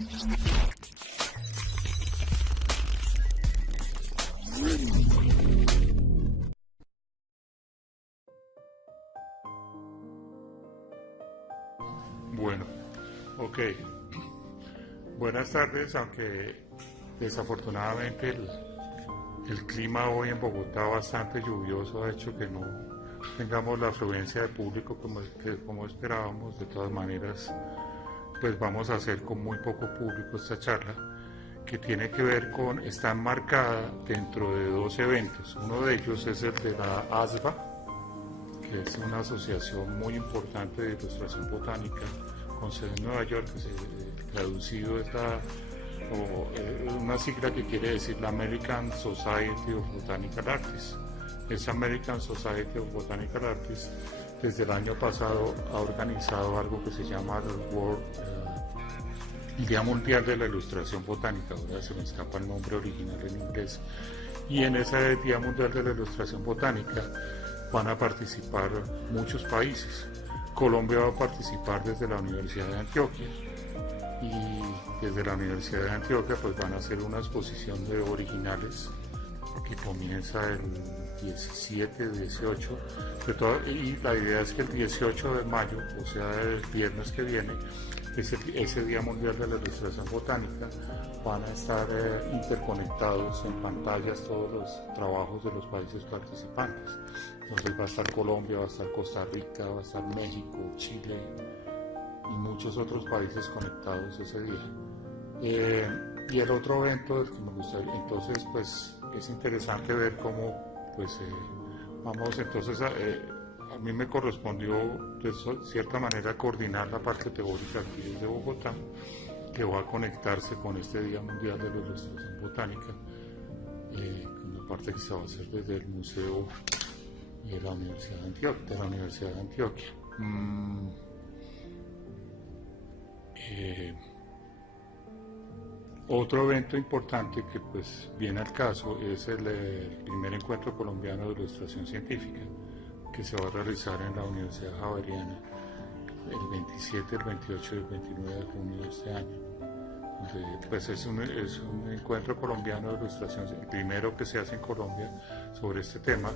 Bueno, ok. Buenas tardes, aunque desafortunadamente el clima hoy en Bogotá bastante lluvioso ha hecho que no tengamos la afluencia de público como esperábamos. De todas maneras, pues vamos a hacer con muy poco público esta charla, que tiene que ver está enmarcada dentro de dos eventos. Uno de ellos es el de la ASBA, que es una asociación muy importante de ilustración botánica con sede en Nueva York, que traducido está una sigla que quiere decir la American Society of Botanical Artists. Esa American Society of Botanical Artists desde el año pasado ha organizado algo que se llama el Día Mundial de la Ilustración Botánica. Ahora se me escapa el nombre original en inglés. Y en ese Día Mundial de la Ilustración Botánica van a participar muchos países. Colombia va a participar desde la Universidad de Antioquia, y desde la Universidad de Antioquia pues van a hacer una exposición de originales que comienza el 17, 18 y la idea es que el 18 de mayo, o sea el viernes que viene, ese Día Mundial de la Ilustración Botánica, van a estar interconectados en pantallas todos los trabajos de los países participantes. Entonces va a estar Colombia, va a estar Costa Rica, va a estar México, Chile y muchos otros países conectados ese día. Y el otro evento del que me gustaría, entonces pues es interesante ver cómo pues vamos entonces a mí me correspondió de cierta manera coordinar la parte teórica aquí desde Bogotá, que va a conectarse con este Día Mundial de la Ilustración Botánica, con la parte que se va a hacer desde el Museo de la Universidad de Antioquia. Otro evento importante que pues viene al caso es el primer encuentro colombiano de ilustración científica, que se va a realizar en la Universidad Javeriana el 27, el 28 y el 29 de junio de este año. Pues es un encuentro colombiano de ilustración, el primero que se hace en Colombia sobre este tema,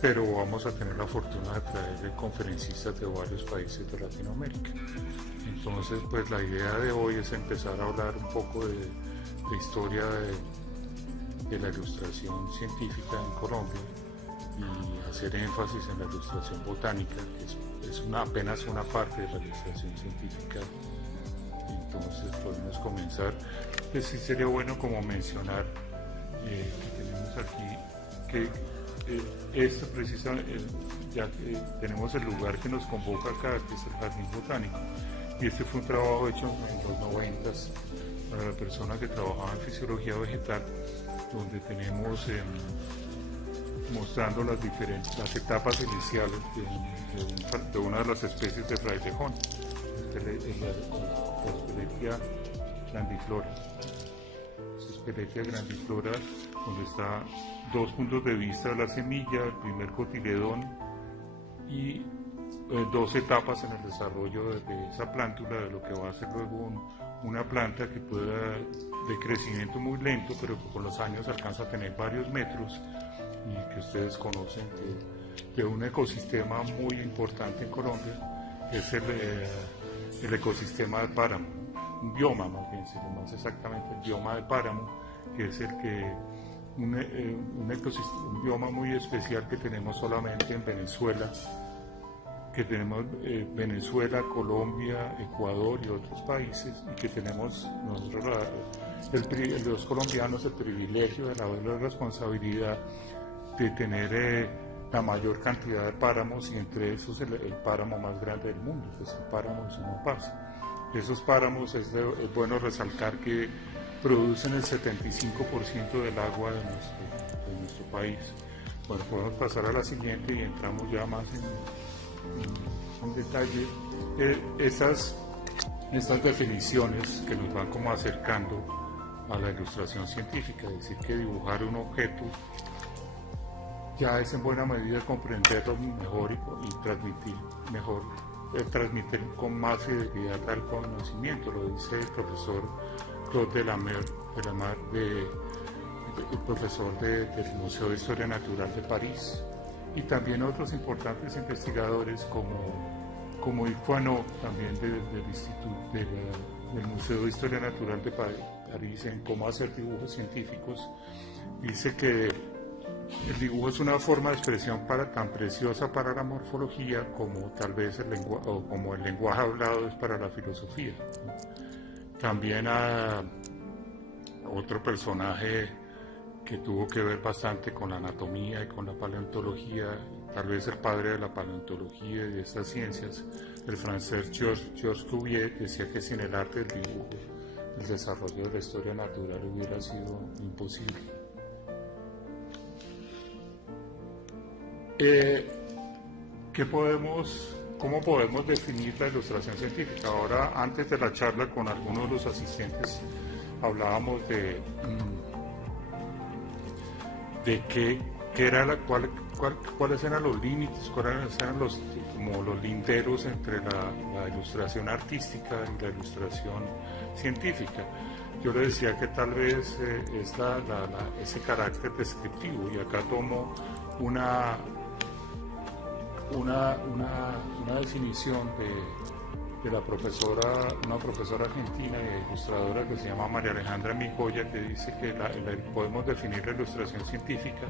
pero vamos a tener la fortuna de traer conferencistas de varios países de Latinoamérica. Entonces pues la idea de hoy es empezar a hablar un poco de historia de la ilustración científica en Colombia y hacer énfasis en la ilustración botánica, que es apenas una parte de la ilustración científica. Entonces podemos comenzar. Pues sí sería bueno como mencionar que tenemos aquí que esto precisamente, ya que tenemos el lugar que nos convoca acá, que es el Jardín Botánico, y este fue un trabajo hecho en los 90s para la persona que trabajaba en fisiología vegetal, donde tenemos mostrando las etapas iniciales de una de las especies de frailejón, la Speletia grandiflora. Speletia grandiflora, donde está dos puntos de vista de la semilla, el primer cotiledón y dos etapas en el desarrollo de esa plántula, de lo que va a ser luego una planta que pueda de crecimiento muy lento, pero que con los años alcanza a tener varios metros, y que ustedes conocen de un ecosistema muy importante en Colombia, que es el ecosistema del páramo, un bioma más bien, más exactamente el bioma del páramo, que es un bioma muy especial que tenemos solamente en Venezuela, Venezuela, Colombia, Ecuador y otros países, y que tenemos nosotros los colombianos el privilegio de la responsabilidad de tener la mayor cantidad de páramos, y entre esos el páramo más grande del mundo, que es el páramo de Sumapaz. Esos páramos es bueno resaltar que producen el 75% del agua de nuestro país. Bueno, podemos pasar a la siguiente y entramos ya más en detalle. Estas definiciones que nos van como acercando a la ilustración científica, es decir, que dibujar un objeto ya es en buena medida comprenderlo mejor y transmitir mejor transmiten con más fidelidad al conocimiento, lo dice el profesor Claude Delamer, el profesor del Museo de Historia Natural de París, y también otros importantes investigadores como Yves Foineau, también del Museo de Historia Natural de París, en Cómo hacer dibujos científicos. Dice que el dibujo es una forma de expresión tan preciosa para la morfología como tal vez el lenguaje hablado es para la filosofía. También a otro personaje que tuvo que ver bastante con la anatomía y con la paleontología, tal vez el padre de la paleontología y de estas ciencias, el francés Georges Cuvier, decía que sin el arte del dibujo el desarrollo de la historia natural hubiera sido imposible. ¿Cómo podemos definir la ilustración científica? Ahora, antes de la charla con algunos de los asistentes, hablábamos de cuáles eran los límites, cuáles eran los linderos entre la ilustración artística y la ilustración científica. Yo le decía que tal vez es ese carácter descriptivo, y acá tomo una definición de una profesora argentina e ilustradora que se llama María Alejandra Migoya, que dice que podemos definir la ilustración científica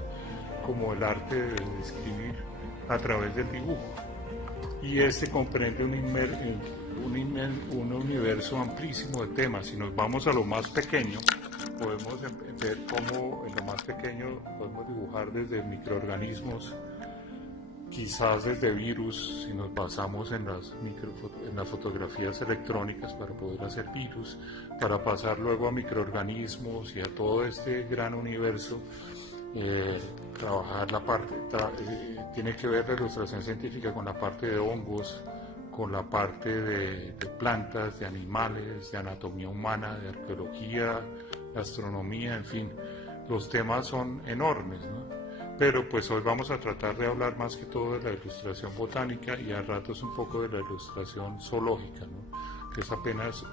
como el arte de describir a través del dibujo, y este comprende un universo amplísimo de temas. Si nos vamos a lo más pequeño, podemos ver cómo en lo más pequeño podemos dibujar desde microorganismos, quizás desde virus, si nos basamos en las fotografías electrónicas para poder hacer virus, para pasar luego a microorganismos y a todo este gran universo. Trabajar tiene que ver la ilustración científica con la parte de hongos, con la parte de plantas, de animales, de anatomía humana, de arqueología, de astronomía, en fin, los temas son enormes, ¿no? Pero pues hoy vamos a tratar de hablar más que todo de la ilustración botánica y a ratos un poco de la ilustración zoológica, ¿no? Que es apenas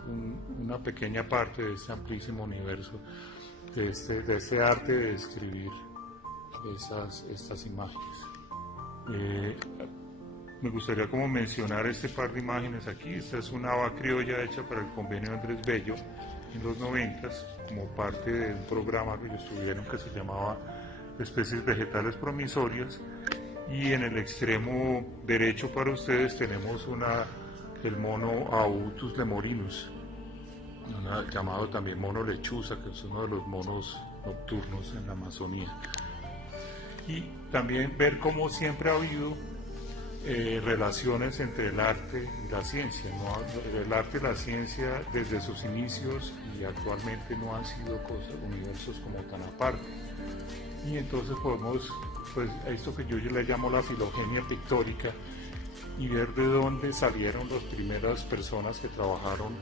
una pequeña parte de este amplísimo universo, de este arte de describir estas imágenes. Me gustaría como mencionar este par de imágenes aquí. Esta es una haba criolla hecha para el convenio Andrés Bello en los 90s, como parte de un programa que ellos tuvieron que se llamaba Especies Vegetales Promisorias, y en el extremo derecho para ustedes tenemos el mono Autus lemorinus, llamado también mono lechuza, que es uno de los monos nocturnos en la Amazonía. Y también ver cómo siempre ha habido relaciones entre el arte y la ciencia, ¿no? El arte y la ciencia desde sus inicios y actualmente no han sido universos como tan aparte. Y entonces podemos, pues, a esto que yo le llamo la filogenia pictórica, y ver de dónde salieron las primeras personas que trabajaron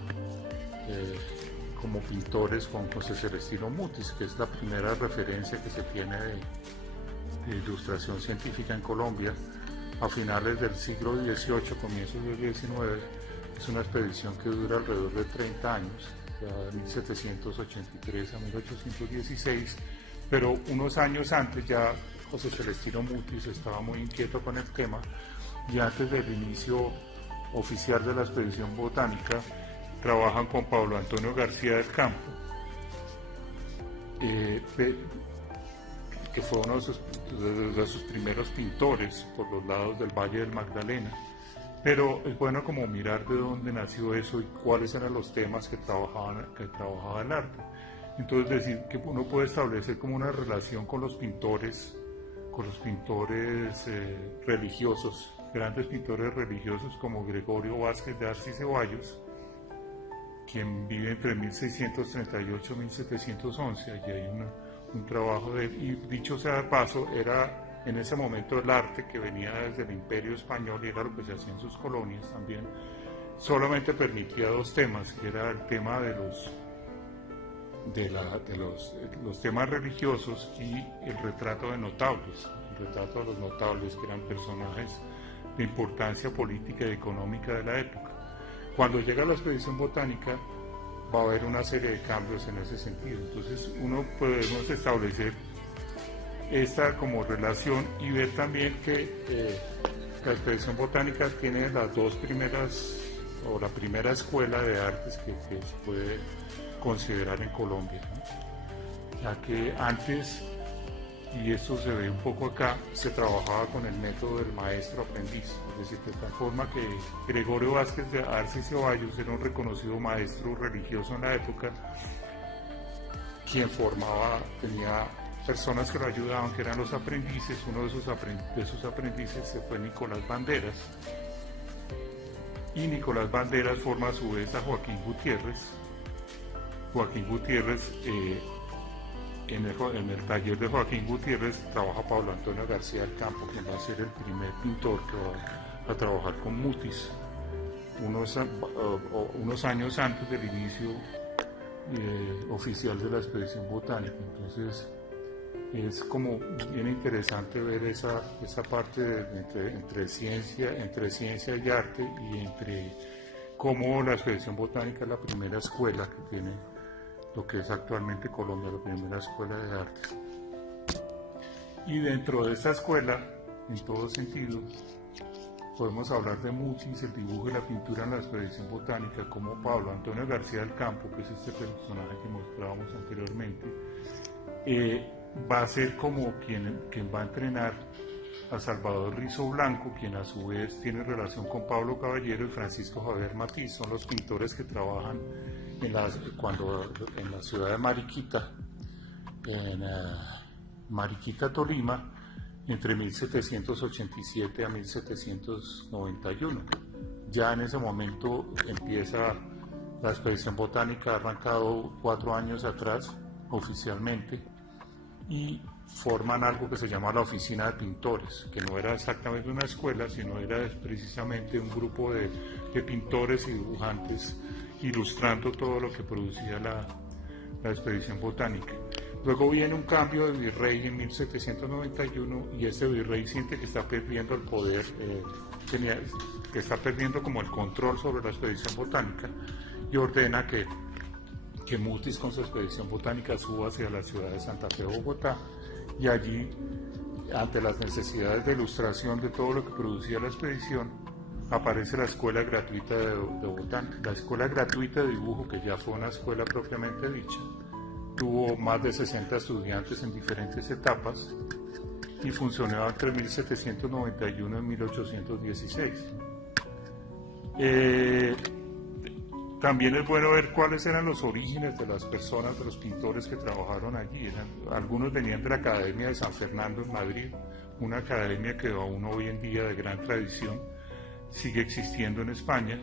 como pintores con José Celestino Mutis, que es la primera referencia que se tiene de ilustración científica en Colombia a finales del siglo XVIII, comienzos del XIX. Es una expedición que dura alrededor de 30 años, de 1783 a 1816, pero unos años antes ya José Celestino Mutis estaba muy inquieto con el tema, y antes del inicio oficial de la expedición botánica trabajan con Pablo Antonio García del Campo, que fue uno de sus primeros pintores por los lados del Valle del Magdalena. Pero es bueno como mirar de dónde nació eso y cuáles eran los temas que trabajaba el arte. Entonces decir que uno puede establecer como una relación con los pintores religiosos, grandes pintores religiosos como Gregorio Vázquez de Arce y Ceballos, quien vive entre 1638 y 1711. Allí hay un trabajo de él, y dicho sea de paso, era en ese momento el arte que venía desde el Imperio Español y era lo que se hacía en sus colonias también, solamente permitía dos temas, que era el tema de los temas religiosos y el retrato de notables, el retrato de los notables, que eran personajes de importancia política y económica de la época. Cuando llega la expedición botánica va a haber una serie de cambios en ese sentido. Entonces podemos establecer esta como relación y ver también que la expedición botánica tiene las dos primeras, o la primera escuela de artes que se puede considerar en Colombia, ¿no? Ya que antes, y esto se ve un poco acá, se trabajaba con el método del maestro-aprendiz, es decir, de tal forma que Gregorio Vázquez de Arce y Ceballos era un reconocido maestro religioso en la época, quien tenía personas que lo ayudaban, que eran los aprendices. Uno de esos aprendices se fue Nicolás Banderas, y Nicolás Banderas forma a su vez a Joaquín Gutiérrez. Joaquín Gutiérrez, en el taller de Joaquín Gutiérrez trabaja Pablo Antonio García del Campo, quien va a ser el primer pintor que va a trabajar con Mutis, unos años antes del inicio oficial de la expedición botánica. Entonces es como bien interesante ver esa parte entre ciencia y arte, y entre cómo la expedición botánica es la primera escuela que tiene lo que es actualmente Colombia, la primera escuela de arte. Y dentro de esta escuela, en todo sentido, podemos hablar de Mutis, el dibujo y la pintura en la expedición botánica, como Pablo Antonio García del Campo, que es este personaje que mostrábamos anteriormente, va a ser como quien va a entrenar a Salvador Rizo Blanco, quien a su vez tiene relación con Pablo Caballero y Francisco Javier Matiz. Son los pintores que trabajan en la ciudad de Mariquita, Mariquita, Tolima, entre 1787 a 1791. Ya en ese momento empieza la expedición botánica, ha arrancado 4 años atrás oficialmente, y forman algo que se llama la Oficina de Pintores, que no era exactamente una escuela, sino era precisamente un grupo de pintores y dibujantes ilustrando todo lo que producía la expedición botánica. Luego viene un cambio de virrey en 1791, y este virrey siente que está perdiendo el poder, que está perdiendo como el control sobre la expedición botánica, y ordena que Mutis con su expedición botánica suba hacia la ciudad de Santa Fe, Bogotá, y allí, ante las necesidades de ilustración de todo lo que producía la expedición, aparece la Escuela Gratuita de Botánica. La Escuela Gratuita de Dibujo, que ya fue una escuela propiamente dicha, tuvo más de 60 estudiantes en diferentes etapas y funcionó entre 1791 y 1816. También es bueno ver cuáles eran los orígenes de las personas, de los pintores que trabajaron allí. Algunos venían de la Academia de San Fernando en Madrid, una academia que aún hoy en día de gran tradición sigue existiendo en España.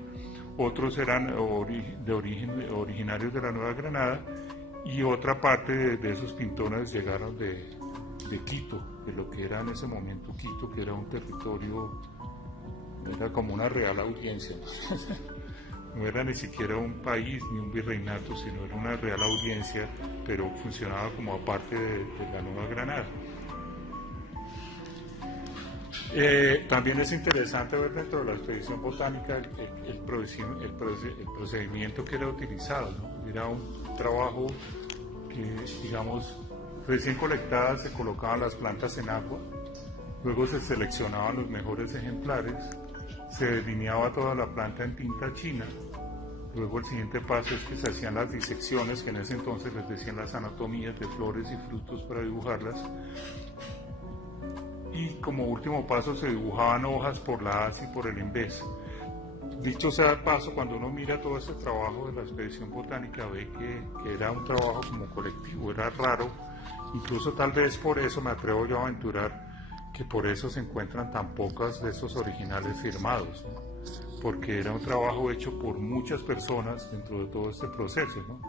Otros eran originarios de la Nueva Granada, y otra parte de esos pintores llegaron de Quito, de lo que era en ese momento Quito, que era un territorio, era como una real audiencia. No era ni siquiera un país ni un virreinato, sino era una real audiencia, pero funcionaba como aparte de la Nueva Granada. También es interesante ver dentro de la expedición botánica el procedimiento que era utilizado, ¿no? Era un trabajo que, digamos, recién colectadas se colocaban las plantas en agua, luego se seleccionaban los mejores ejemplares, se delineaba toda la planta en tinta china, luego el siguiente paso es que se hacían las disecciones, que en ese entonces les decían las anatomías de flores y frutos para dibujarlas, y como último paso se dibujaban hojas por la haz y por el embés. Dicho sea de paso, cuando uno mira todo este trabajo de la expedición botánica, ve que era un trabajo como colectivo, era raro, incluso tal vez por eso me atrevo yo a aventurar que por eso se encuentran tan pocas de estos originales firmados, ¿no? Porque era un trabajo hecho por muchas personas dentro de todo este proceso, ¿no?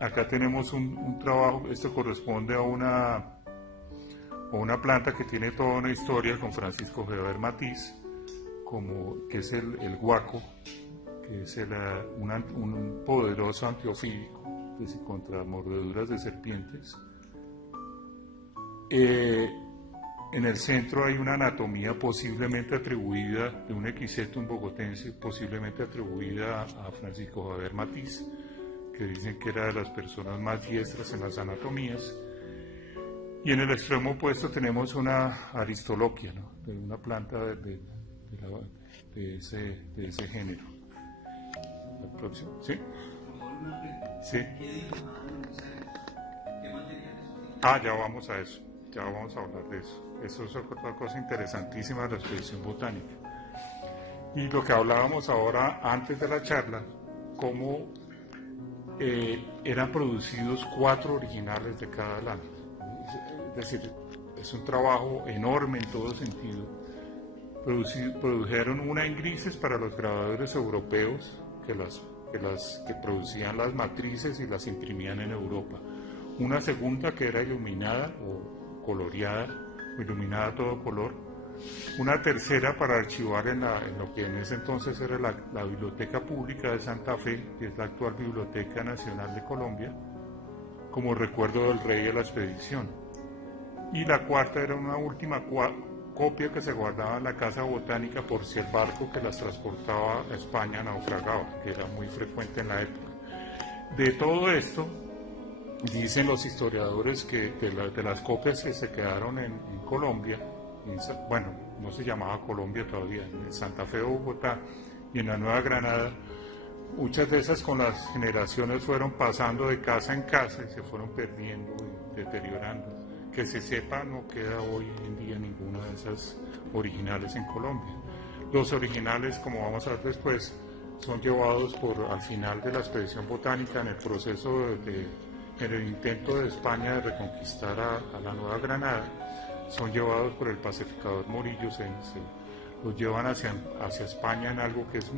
Acá tenemos un trabajo, esto corresponde a una planta que tiene toda una historia con Francisco Javier Matiz, que es el guaco, que es un poderoso antiofídico, es decir, contra mordeduras de serpientes. En el centro hay una anatomía posiblemente atribuida, de un equisetum bogotense, posiblemente atribuida a Francisco Javier Matiz, que dicen que era de las personas más diestras en las anatomías. Y en el extremo opuesto tenemos una aristoloquia, ¿no? De una planta de ese género. La próxima, ¿sí? Sí. Ya vamos a eso, ya vamos a hablar de eso. Eso es otra cosa interesantísima de la expedición botánica. Y lo que hablábamos ahora antes de la charla, cómo eran producidos 4 originales de cada lámina. Es decir, es un trabajo enorme en todo sentido. Produjeron una en grises para los grabadores europeos que producían las matrices y las imprimían en Europa. Una segunda que era iluminada o coloreada, o iluminada a todo color. Una tercera para archivar en lo que en ese entonces era la Biblioteca Pública de Santa Fe, que es la actual Biblioteca Nacional de Colombia, como recuerdo del rey de la expedición. Y la cuarta era una última copia que se guardaba en la Casa Botánica por si el barco que las transportaba a España naufragaba, que era muy frecuente en la época. De todo esto, dicen los historiadores que de las copias que se quedaron en Colombia, bueno, no se llamaba Colombia todavía, en Santa Fe, Bogotá y en la Nueva Granada, muchas de esas con las generaciones fueron pasando de casa en casa y se fueron perdiendo y deteriorando. Que se sepa, no queda hoy en día ninguna de esas originales en Colombia. Los originales, como vamos a ver después, son llevados al final de la expedición botánica en el proceso en el intento de España de reconquistar a la Nueva Granada, son llevados por el pacificador Morillo, los llevan hacia España en algo que es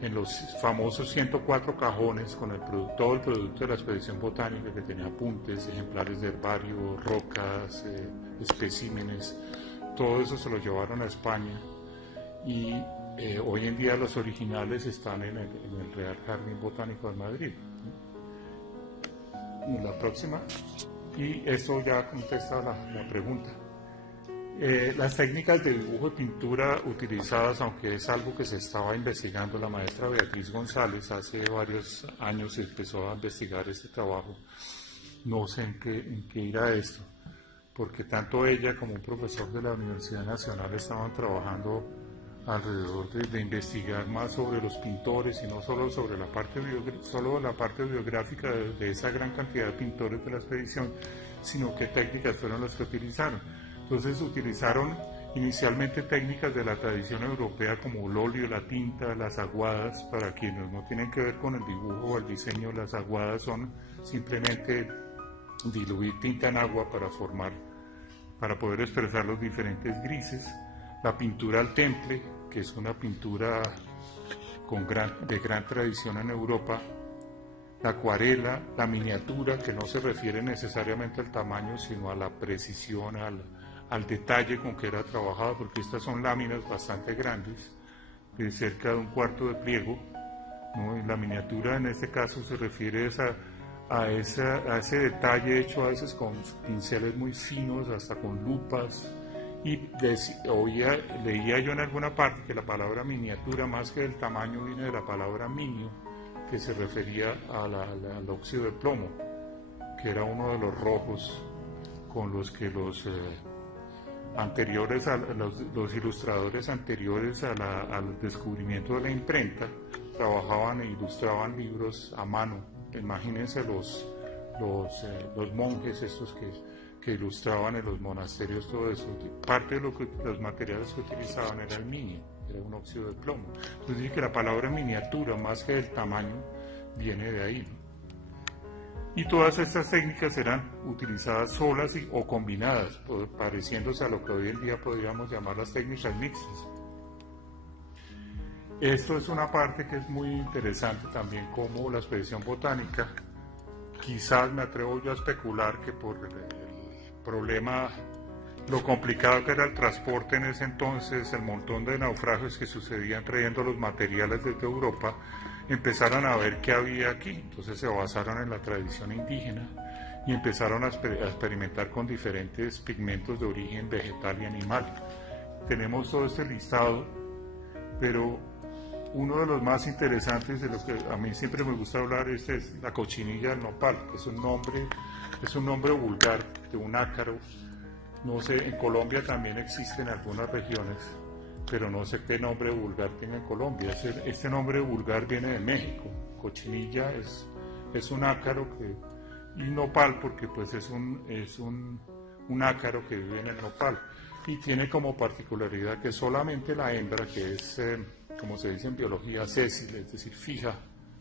en los famosos 104 cajones con todo el producto de la expedición botánica, que tenía apuntes, ejemplares de herbario, rocas, especímenes, todo eso se lo llevaron a España y hoy en día los originales están en el Real Jardín Botánico de Madrid. La próxima, y esto ya contesta la pregunta. Las técnicas de dibujo y pintura utilizadas, aunque es algo que se estaba investigando, la maestra Beatriz González hace varios años empezó a investigar este trabajo. No sé en qué irá esto, porque tanto ella como un profesor de la Universidad Nacional estaban trabajando alrededor de investigar más sobre los pintores y no solo sobre la parte biográfica de esa gran cantidad de pintores de la expedición, sino qué técnicas fueron las que utilizaron. Entonces utilizaron inicialmente técnicas de la tradición europea como el óleo, la tinta, las aguadas. Para quienes no tienen que ver con el dibujo o el diseño, las aguadas son simplemente diluir tinta en agua para poder expresar los diferentes grises. La pintura al temple, que es una pintura de gran tradición en Europa. La acuarela, la miniatura, que no se refiere necesariamente al tamaño, sino a la precisión, al detalle con que era trabajado, porque estas son láminas bastante grandes, de cerca de 1/4 de pliego, ¿no? Y la miniatura en este caso se refiere a ese detalle hecho a veces con pinceles muy finos, hasta con lupas. Y leía yo en alguna parte que la palabra miniatura, más que del tamaño, viene de la palabra minio, que se refería al óxido de plomo, que era uno de los rojos con los que los ilustradores anteriores al descubrimiento de la imprenta trabajaban e ilustraban libros a mano. Imagínense los monjes estos que ilustraban en los monasterios, todo eso. Parte de los materiales que utilizaban era el minio, era un óxido de plomo. Entonces dice que la palabra miniatura, más que del tamaño, viene de ahí, ¿no? Y todas estas técnicas eran utilizadas solas o combinadas, pareciéndose a lo que hoy en día podríamos llamar las técnicas mixtas. Esto es una parte que es muy interesante también, como la expedición botánica, quizás me atrevo yo a especular que por problema, lo complicado que era el transporte en ese entonces, el montón de naufragios que sucedían trayendo los materiales desde Europa, empezaron a ver qué había aquí. Entonces se basaron en la tradición indígena y empezaron a experimentar con diferentes pigmentos de origen vegetal y animal. Tenemos todo este listado, pero uno de los más interesantes, de lo que a mí siempre me gusta hablar, es la cochinilla del nopal, que es un nombre vulgar de un ácaro. No sé, en Colombia también existen algunas regiones, pero no sé qué nombre vulgar tiene en Colombia. Este nombre vulgar viene de México. Cochinilla es un ácaro y nopal, porque pues es un ácaro que vive en el nopal, y tiene como particularidad que solamente la hembra, que es, como se dice en biología, sésile, es decir,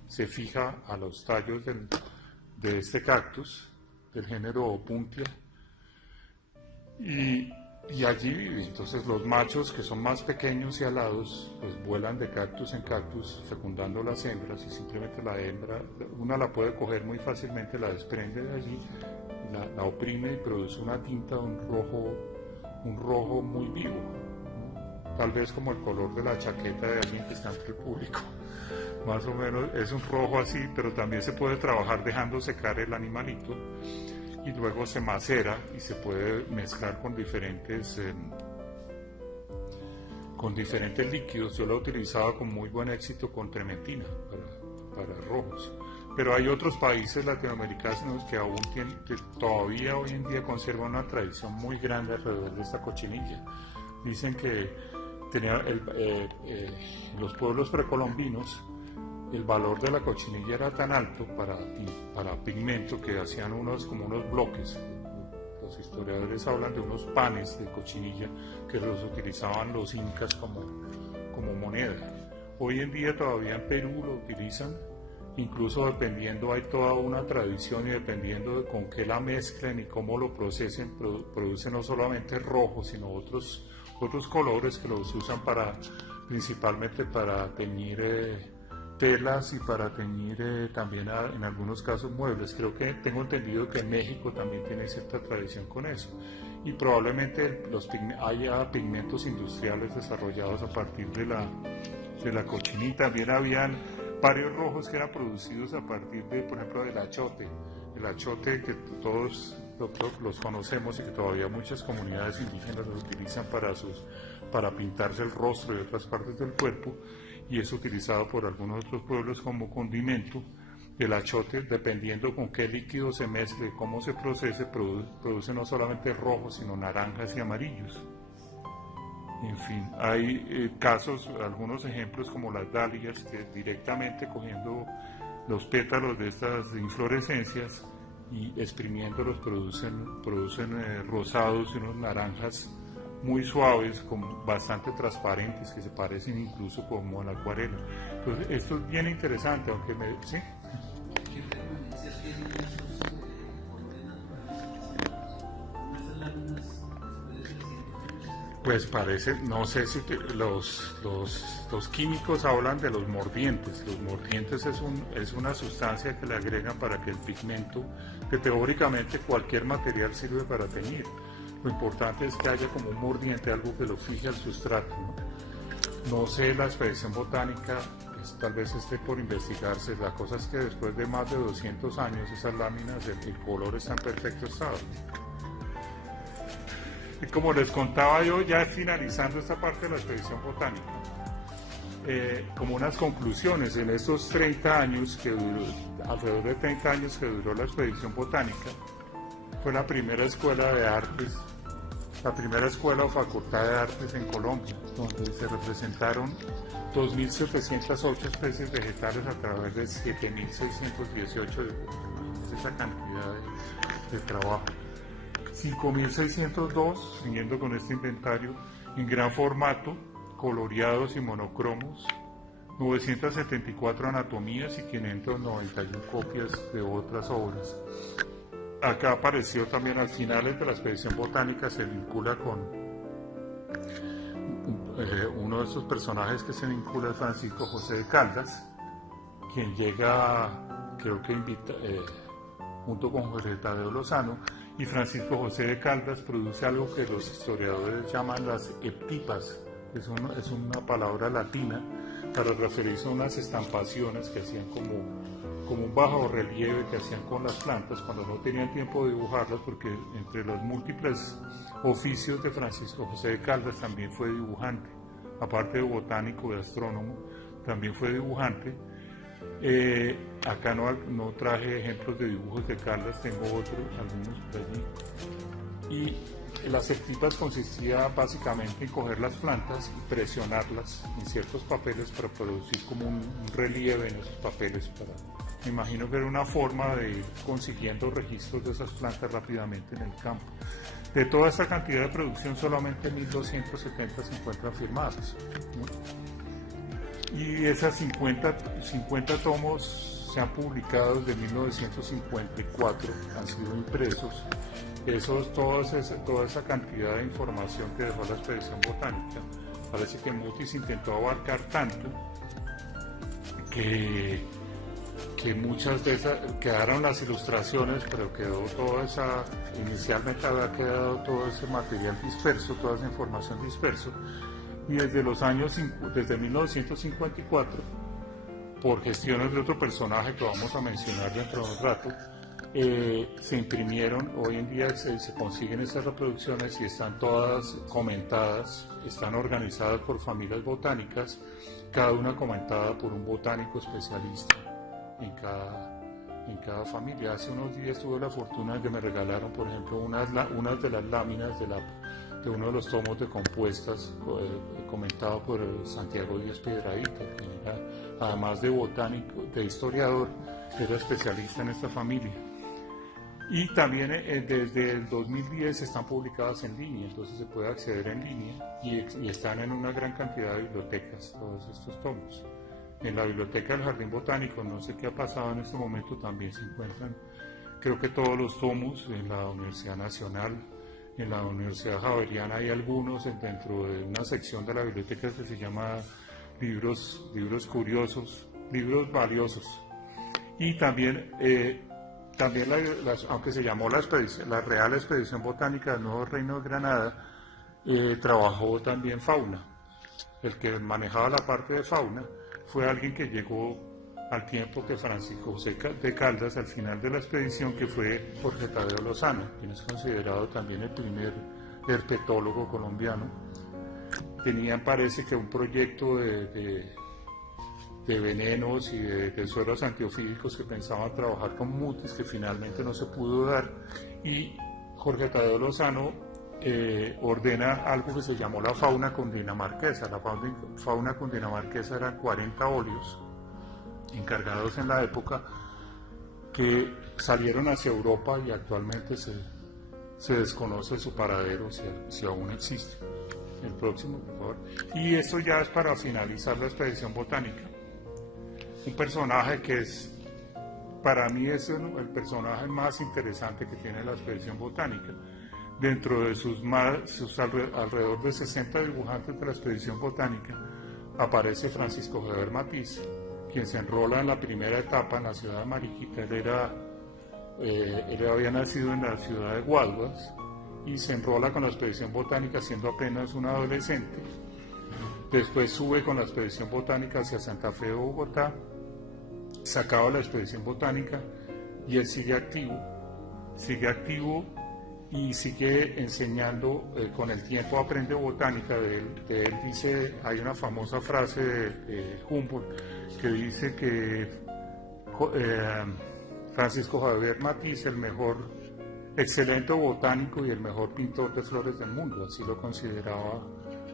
se fija a los tallos de este cactus, del género Opuntia, y allí vive. Entonces los machos, que son más pequeños y alados, pues vuelan de cactus en cactus fecundando las hembras, y simplemente la hembra, una la puede coger muy fácilmente, la desprende de allí, la oprime y produce una tinta de un rojo muy vivo, ¿no? Tal vez como el color de la chaqueta de alguien que está entre el público. Más o menos es un rojo así, pero también se puede trabajar dejando secar el animalito, y luego se macera y se puede mezclar con diferentes líquidos. Yo lo he utilizado con muy buen éxito con trementina para rojos. Pero hay otros países latinoamericanos que todavía hoy en día conservan una tradición muy grande alrededor de esta cochinilla. Dicen que los pueblos precolombinos, el valor de la cochinilla era tan alto para pigmento, que hacían como unos bloques. Los historiadores hablan de unos panes de cochinilla que los utilizaban los incas como moneda. Hoy en día todavía en Perú lo utilizan, incluso dependiendo, hay toda una tradición, y dependiendo de con qué la mezclen y cómo lo procesen, producen no solamente rojo, sino otros colores que los usan principalmente para teñir telas, y para teñir también en algunos casos muebles. Tengo entendido que México también tiene cierta tradición con eso, y probablemente haya pigmentos industriales desarrollados a partir de la cochinilla. También habían varios rojos que eran producidos a partir por ejemplo, del achote. El achote, que todos los conocemos y que todavía muchas comunidades indígenas lo utilizan para pintarse el rostro y otras partes del cuerpo, y es utilizado por algunos otros pueblos como condimento. El achote, dependiendo con qué líquido se mezcle, cómo se procese, produce no solamente rojos, sino naranjas y amarillos. En fin, hay algunos ejemplos como las dalias, que directamente cogiendo los pétalos de estas inflorescencias y exprimiéndolos producen rosados y unos naranjas muy suaves, bastante transparentes, que se parecen incluso como a la acuarela. Entonces esto es bien interesante, aunque ¿sí? ¿Qué permanencias tienen esos esas láminas después de 300 años? Pues parece, no sé si los químicos hablan de los mordientes. Los mordientes es una sustancia que le agregan para que el pigmento, que teóricamente cualquier material sirve para teñir. Lo importante es que haya como un mordiente, algo que lo fije al sustrato, ¿no? No sé, la expedición botánica, pues, tal vez esté por investigarse. La cosa es que después de más de 200 años, esas láminas, el color está en perfecto estado. Y como les contaba yo, ya finalizando esta parte de la expedición botánica, como unas conclusiones, en estos 30 años que duró, alrededor de 30 años que duró la expedición botánica, fue la primera escuela de artes, la primera escuela o facultad de artes en Colombia, donde se representaron 2.708 especies vegetales a través de 7.618, es esa cantidad de trabajo. 5.602, siguiendo con este inventario, en gran formato, coloreados y monocromos, 974 anatomías y 591 copias de otras obras. Acá apareció también, al final de la expedición botánica, se vincula con uno de estos personajes que se vincula, es Francisco José de Caldas, quien llega, creo que invita, junto con José Tadeo Lozano, y Francisco José de Caldas produce algo que los historiadores llaman las heptipas. Es una palabra latina para referirse a unas estampaciones que hacían como como un bajo relieve que hacían con las plantas cuando no tenían tiempo de dibujarlas, porque entre los múltiples oficios de Francisco José de Caldas también fue dibujante, aparte de botánico, de astrónomo, también fue dibujante. Acá no traje ejemplos de dibujos de Caldas, tengo otros, algunos por allí. Y las ectipas consistía básicamente en coger las plantas y presionarlas en ciertos papeles para producir como un relieve en esos papeles. Me imagino que era una forma de ir consiguiendo registros de esas plantas rápidamente en el campo. De toda esta cantidad de producción, solamente 1270 se encuentran firmadas, ¿no? Y esas 50 tomos se han publicado desde 1954, han sido impresos. Toda esa cantidad de información que dejó la expedición botánica, parece que Mutis intentó abarcar tanto que muchas de esas quedaron las ilustraciones, pero inicialmente había quedado todo ese material disperso, toda esa información disperso, y desde 1954, por gestiones de otro personaje que vamos a mencionar dentro de un rato, se imprimieron. Hoy en día se consiguen estas reproducciones y están todas comentadas, están organizadas por familias botánicas, cada una comentada por un botánico especialista en cada familia. Hace unos días tuve la fortuna de que me regalaron, por ejemplo, unas de las láminas de uno de los tomos de compuestas comentado por Santiago Díaz Piedradita, que era, además de botánico, de historiador, era especialista en esta familia. Y también desde el 2010 están publicadas en línea, entonces se puede acceder en línea y están en una gran cantidad de bibliotecas todos estos tomos. En la biblioteca del Jardín Botánico, no sé qué ha pasado en este momento, también se encuentran, creo que todos los tomos. En la Universidad Nacional, en la Universidad Javeriana hay algunos dentro de una sección de la biblioteca que se llama libros curiosos, libros valiosos. Y también aunque se llamó la Real Expedición Botánica del Nuevo Reino de Granada, trabajó también fauna. El que manejaba la parte de fauna fue alguien que llegó al tiempo que Francisco José de Caldas, al final de la expedición, que fue Jorge Tadeo Lozano, quien es considerado también el primer herpetólogo colombiano. Tenían, parece que, un proyecto de venenos y de sueros antiofídicos que pensaban trabajar con Mutis, que finalmente no se pudo dar, y Jorge Tadeo Lozano ordena algo que se llamó la fauna cundinamarquesa. La fauna cundinamarquesa eran 40 óleos encargados en la época que salieron hacia Europa y actualmente se desconoce su paradero, si aún existe. El próximo, por favor. Y esto ya es para finalizar la expedición botánica. Un personaje que para mí es el personaje más interesante que tiene la expedición botánica. Dentro de sus alrededor de 60 dibujantes de la expedición botánica, aparece Francisco Javier Matiz, quien se enrola en la primera etapa en la ciudad de Mariquita. Él había nacido en la ciudad de Guaduas y se enrola con la expedición botánica siendo apenas un adolescente. Después sube con la expedición botánica hacia Santa Fe de Bogotá, se acaba la expedición botánica y él sigue activo y sigue enseñando. Con el tiempo aprende botánica. De él dice, hay una famosa frase de Humboldt que dice que Francisco Javier Matiz, el mejor, excelente botánico y el mejor pintor de flores del mundo, así lo consideraba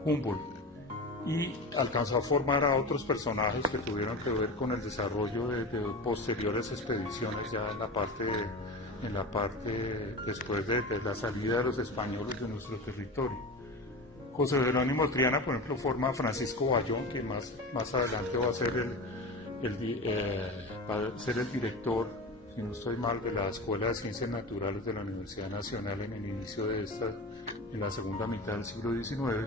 Humboldt. Y alcanzó a formar a otros personajes que tuvieron que ver con el desarrollo de posteriores expediciones ya en la parte después de la salida de los españoles de nuestro territorio. José Jerónimo Triana, por ejemplo, forma a Francisco Bayón, que más adelante va a ser el director, si no estoy mal, de la Escuela de Ciencias Naturales de la Universidad Nacional en el inicio de en la segunda mitad del siglo XIX.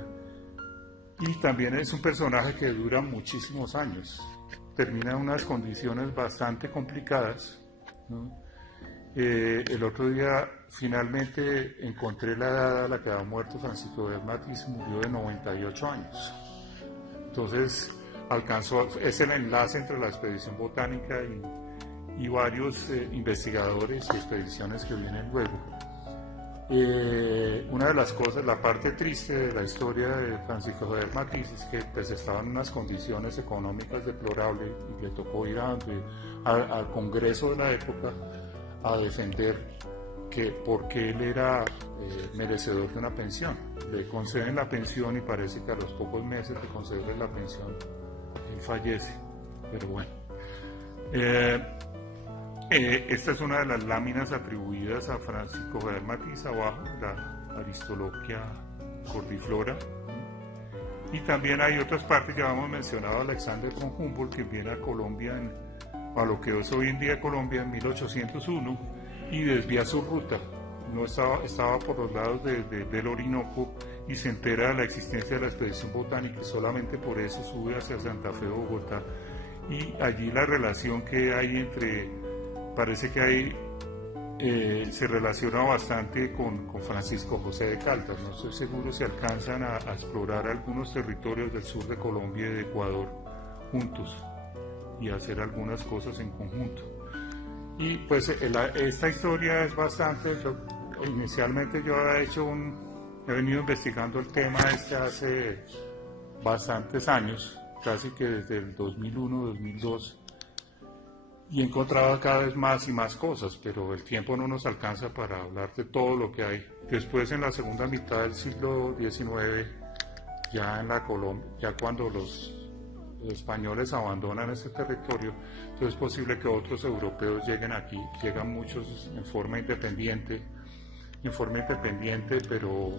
Y también es un personaje que dura muchísimos años, termina en unas condiciones bastante complicadas, ¿no? El otro día finalmente encontré la edad a la que había muerto Francisco Javier Matiz, murió de 98 años. Entonces es el enlace entre la expedición botánica y varios investigadores y expediciones que vienen luego. Una de las cosas, la parte triste de la historia de Francisco Javier Matiz es que pues, estaba en unas condiciones económicas deplorables y le tocó ir al Congreso de la época a defender que porque él era merecedor de una pensión. Le conceden la pensión y parece que a los pocos meses de concederle la pensión él fallece, pero bueno. Esta es una de las láminas atribuidas a Francisco Javier Matiz, abajo, la Aristoloquia cordiflora. Y también hay otras partes, ya hemos mencionado a Alexander von Humboldt, que viene a Colombia, a lo que es hoy en día Colombia, en 1801, y desvía su ruta. No estaba por los lados del Orinoco y se entera de la existencia de la expedición botánica y solamente por eso sube hacia Santa Fe, Bogotá. Y allí la relación que hay parece que hay, se relaciona bastante con Francisco José de Caldas. No estoy seguro si alcanzan a explorar algunos territorios del sur de Colombia y de Ecuador juntos y hacer algunas cosas en conjunto. Y pues esta historia es bastante, inicialmente yo he venido investigando el tema hace bastantes años, casi que desde el 2001, 2002, y he encontrado cada vez más y más cosas, pero el tiempo no nos alcanza para hablar de todo lo que hay. Después, en la segunda mitad del siglo XIX, ya en la Colombia, ya cuando los españoles abandonan este territorio, entonces es posible que otros europeos lleguen aquí, llegan muchos en forma independiente, pero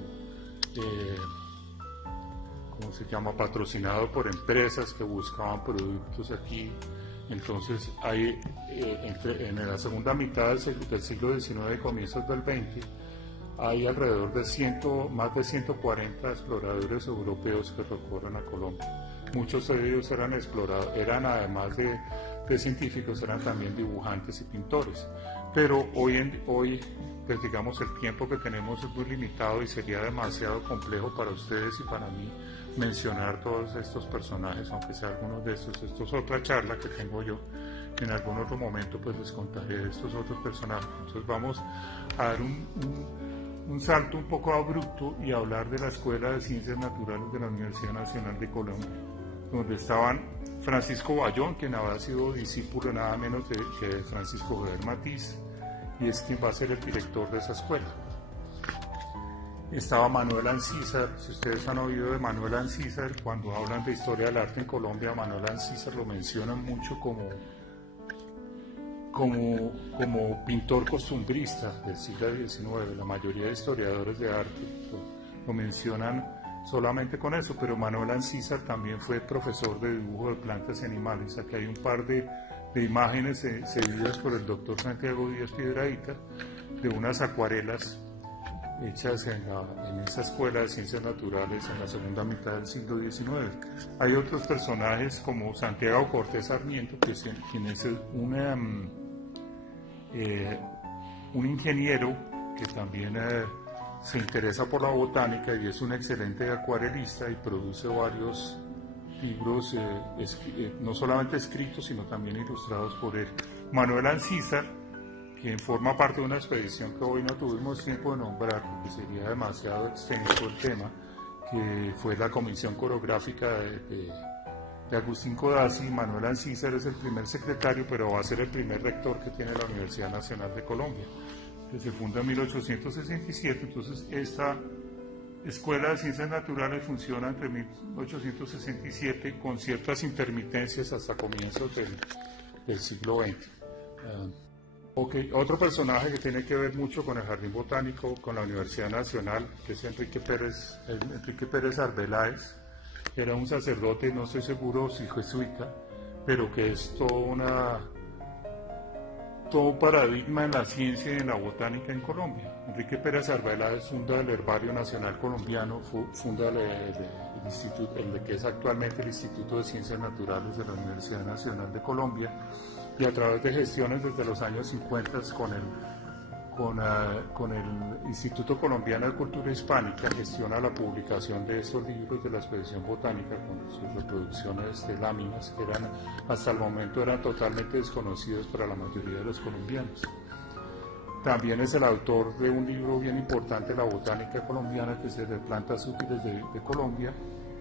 ¿cómo se llama? Patrocinado por empresas que buscaban productos aquí. Entonces hay en la segunda mitad del siglo XIX y comienzos del XX hay alrededor de más de 140 exploradores europeos que recorren a Colombia. Muchos de ellos eran además de científicos, eran también dibujantes y pintores. Pero hoy, pues digamos, el tiempo que tenemos es muy limitado y sería demasiado complejo para ustedes y para mí mencionar todos estos personajes, aunque sea algunos de estos. Esto es otra charla que tengo yo. En algún otro momento pues les contaré de estos otros personajes. Entonces vamos a dar un salto un poco abrupto y hablar de la Escuela de Ciencias Naturales de la Universidad Nacional de Colombia, donde estaban Francisco Bayón, quien había sido discípulo nada menos que de Francisco Javier Matiz, y es quien va a ser el director de esa escuela. Estaba Manuel Ancísar. Si ustedes han oído de Manuel Ancísar, cuando hablan de historia del arte en Colombia, Manuel Ancísar lo mencionan mucho como pintor costumbrista del siglo XIX. La mayoría de historiadores de arte lo mencionan solamente con eso, pero Manuel Ancísar también fue profesor de dibujo de plantas y animales. Aquí hay un par de imágenes cedidas por el doctor Santiago Díaz Piedrahita de unas acuarelas hechas en esa escuela de ciencias naturales en la segunda mitad del siglo XIX. Hay otros personajes como Santiago Cortés Sarmiento, quien es un ingeniero que también se interesa por la botánica y es un excelente acuarelista y produce varios libros, no solamente escritos, sino también ilustrados por él. Manuel Ancísar, quien forma parte de una expedición que hoy no tuvimos tiempo de nombrar porque sería demasiado extenso el tema, que fue la Comisión Coreográfica de Agustín Codazzi. Manuel Ancísar es el primer secretario, pero va a ser el primer rector que tiene la Universidad Nacional de Colombia, que se funda en 1867. Entonces esta Escuela de Ciencias Naturales funciona entre 1867 con ciertas intermitencias hasta comienzos del siglo XX. Otro personaje que tiene que ver mucho con el Jardín Botánico, con la Universidad Nacional, que es Enrique Pérez Arbeláez. Era un sacerdote, no estoy seguro si jesuita, pero que es todo un paradigma en la ciencia y en la botánica en Colombia. Enrique Pérez Arbeláez funda el Herbario Nacional Colombiano, funda el instituto, el que es actualmente el Instituto de Ciencias Naturales de la Universidad Nacional de Colombia, y a través de gestiones desde los años 50 con el Instituto Colombiano de Cultura Hispánica, gestiona la publicación de estos libros de la expedición botánica con sus reproducciones de láminas que hasta el momento eran totalmente desconocidas para la mayoría de los colombianos. También es el autor de un libro bien importante, La Botánica Colombiana, que es el de Plantas Útiles de Colombia.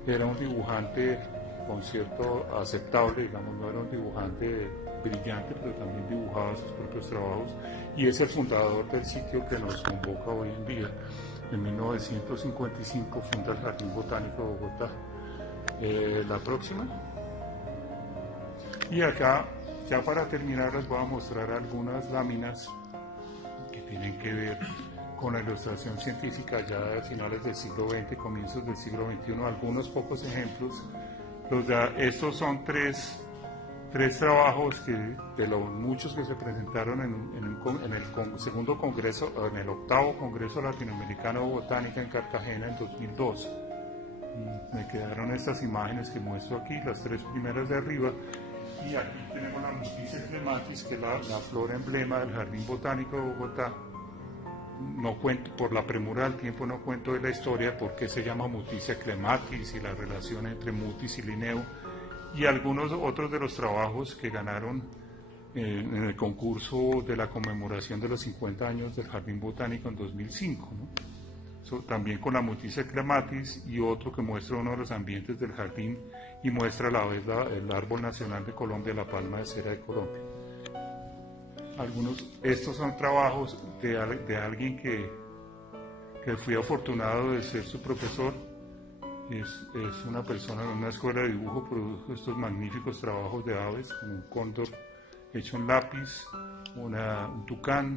Era un dibujante con cierto aceptable, digamos, no era un dibujante brillante, pero también dibujaba sus propios trabajos, y es el fundador del sitio que nos convoca hoy en día. En 1955 funda el Jardín Botánico de Bogotá. La próxima. Y acá, ya para terminar, les voy a mostrar algunas láminas que tienen que ver con la ilustración científica ya de finales del siglo XX, comienzos del siglo XXI, algunos pocos ejemplos. Estos son tres trabajos de los muchos que se presentaron en el segundo congreso, en el octavo Congreso Latinoamericano de Botánica en Cartagena en 2002. Me quedaron estas imágenes que muestro aquí, las tres primeras de arriba, y aquí tenemos la Muticia clematis, que es la flor emblema del Jardín Botánico de Bogotá. No cuento, por la premura del tiempo no cuento de la historia por qué se llama Muticia clematis y la relación entre Mutis y Linneo, y algunos otros de los trabajos que ganaron en el concurso de la conmemoración de los 50 años del Jardín Botánico en 2005, ¿no? También con la Muticia clematis, y otro que muestra uno de los ambientes del jardín y muestra a la vez el árbol nacional de Colombia, la palma de cera de Colombia. Estos son trabajos de alguien que fui afortunado de ser su profesor. Es una persona en una escuela de dibujo, produjo estos magníficos trabajos de aves, con un cóndor hecho en lápiz, un tucán.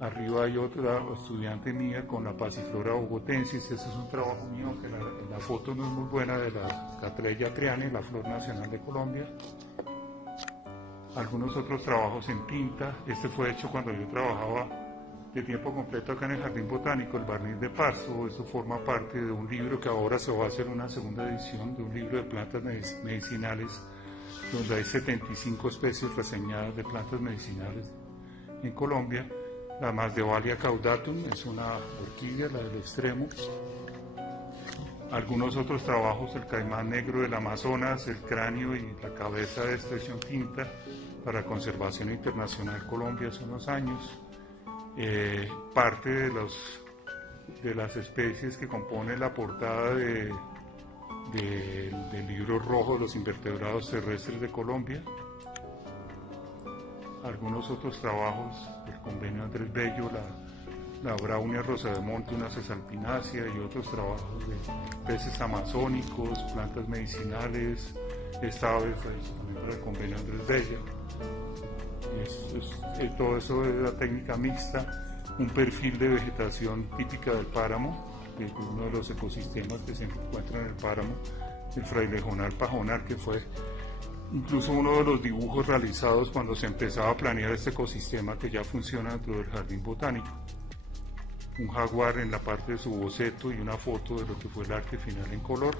Arriba hay otra estudiante mía con la Passiflora bogotensis. Este es un trabajo mío, aunque la foto no es muy buena, de la Cattleya triane, la flor nacional de Colombia. Algunos otros trabajos en tinta. Este fue hecho cuando yo trabajaba de tiempo completo acá en el Jardín Botánico, el barniz de Parso. Esto forma parte de un libro que ahora se va a hacer una segunda edición, de un libro de plantas medicinales, donde hay 75 especies reseñadas de plantas medicinales en Colombia. La Masdevallia caudatum es una orquídea, la del extremo. Algunos otros trabajos, el caimán negro del Amazonas, el cráneo y la cabeza de expresión tinta para Conservación Internacional Colombia hace unos años. Parte de las especies que componen la portada del libro rojo de los invertebrados terrestres de Colombia. Algunos otros trabajos, el convenio Andrés Bello, la Braunia rosa de monte, una cesalpinacia, y otros trabajos de peces amazónicos, plantas medicinales. Esta ave fue también para el convenio Andrés Bello. Todo eso es la técnica mixta, un perfil de vegetación típica del páramo, que es uno de los ecosistemas que se encuentran en el páramo, el frailejonal pajonal, que fue incluso uno de los dibujos realizados cuando se empezaba a planear este ecosistema que ya funciona dentro del Jardín Botánico. Un jaguar en la parte de su boceto y una foto de lo que fue el arte final en color.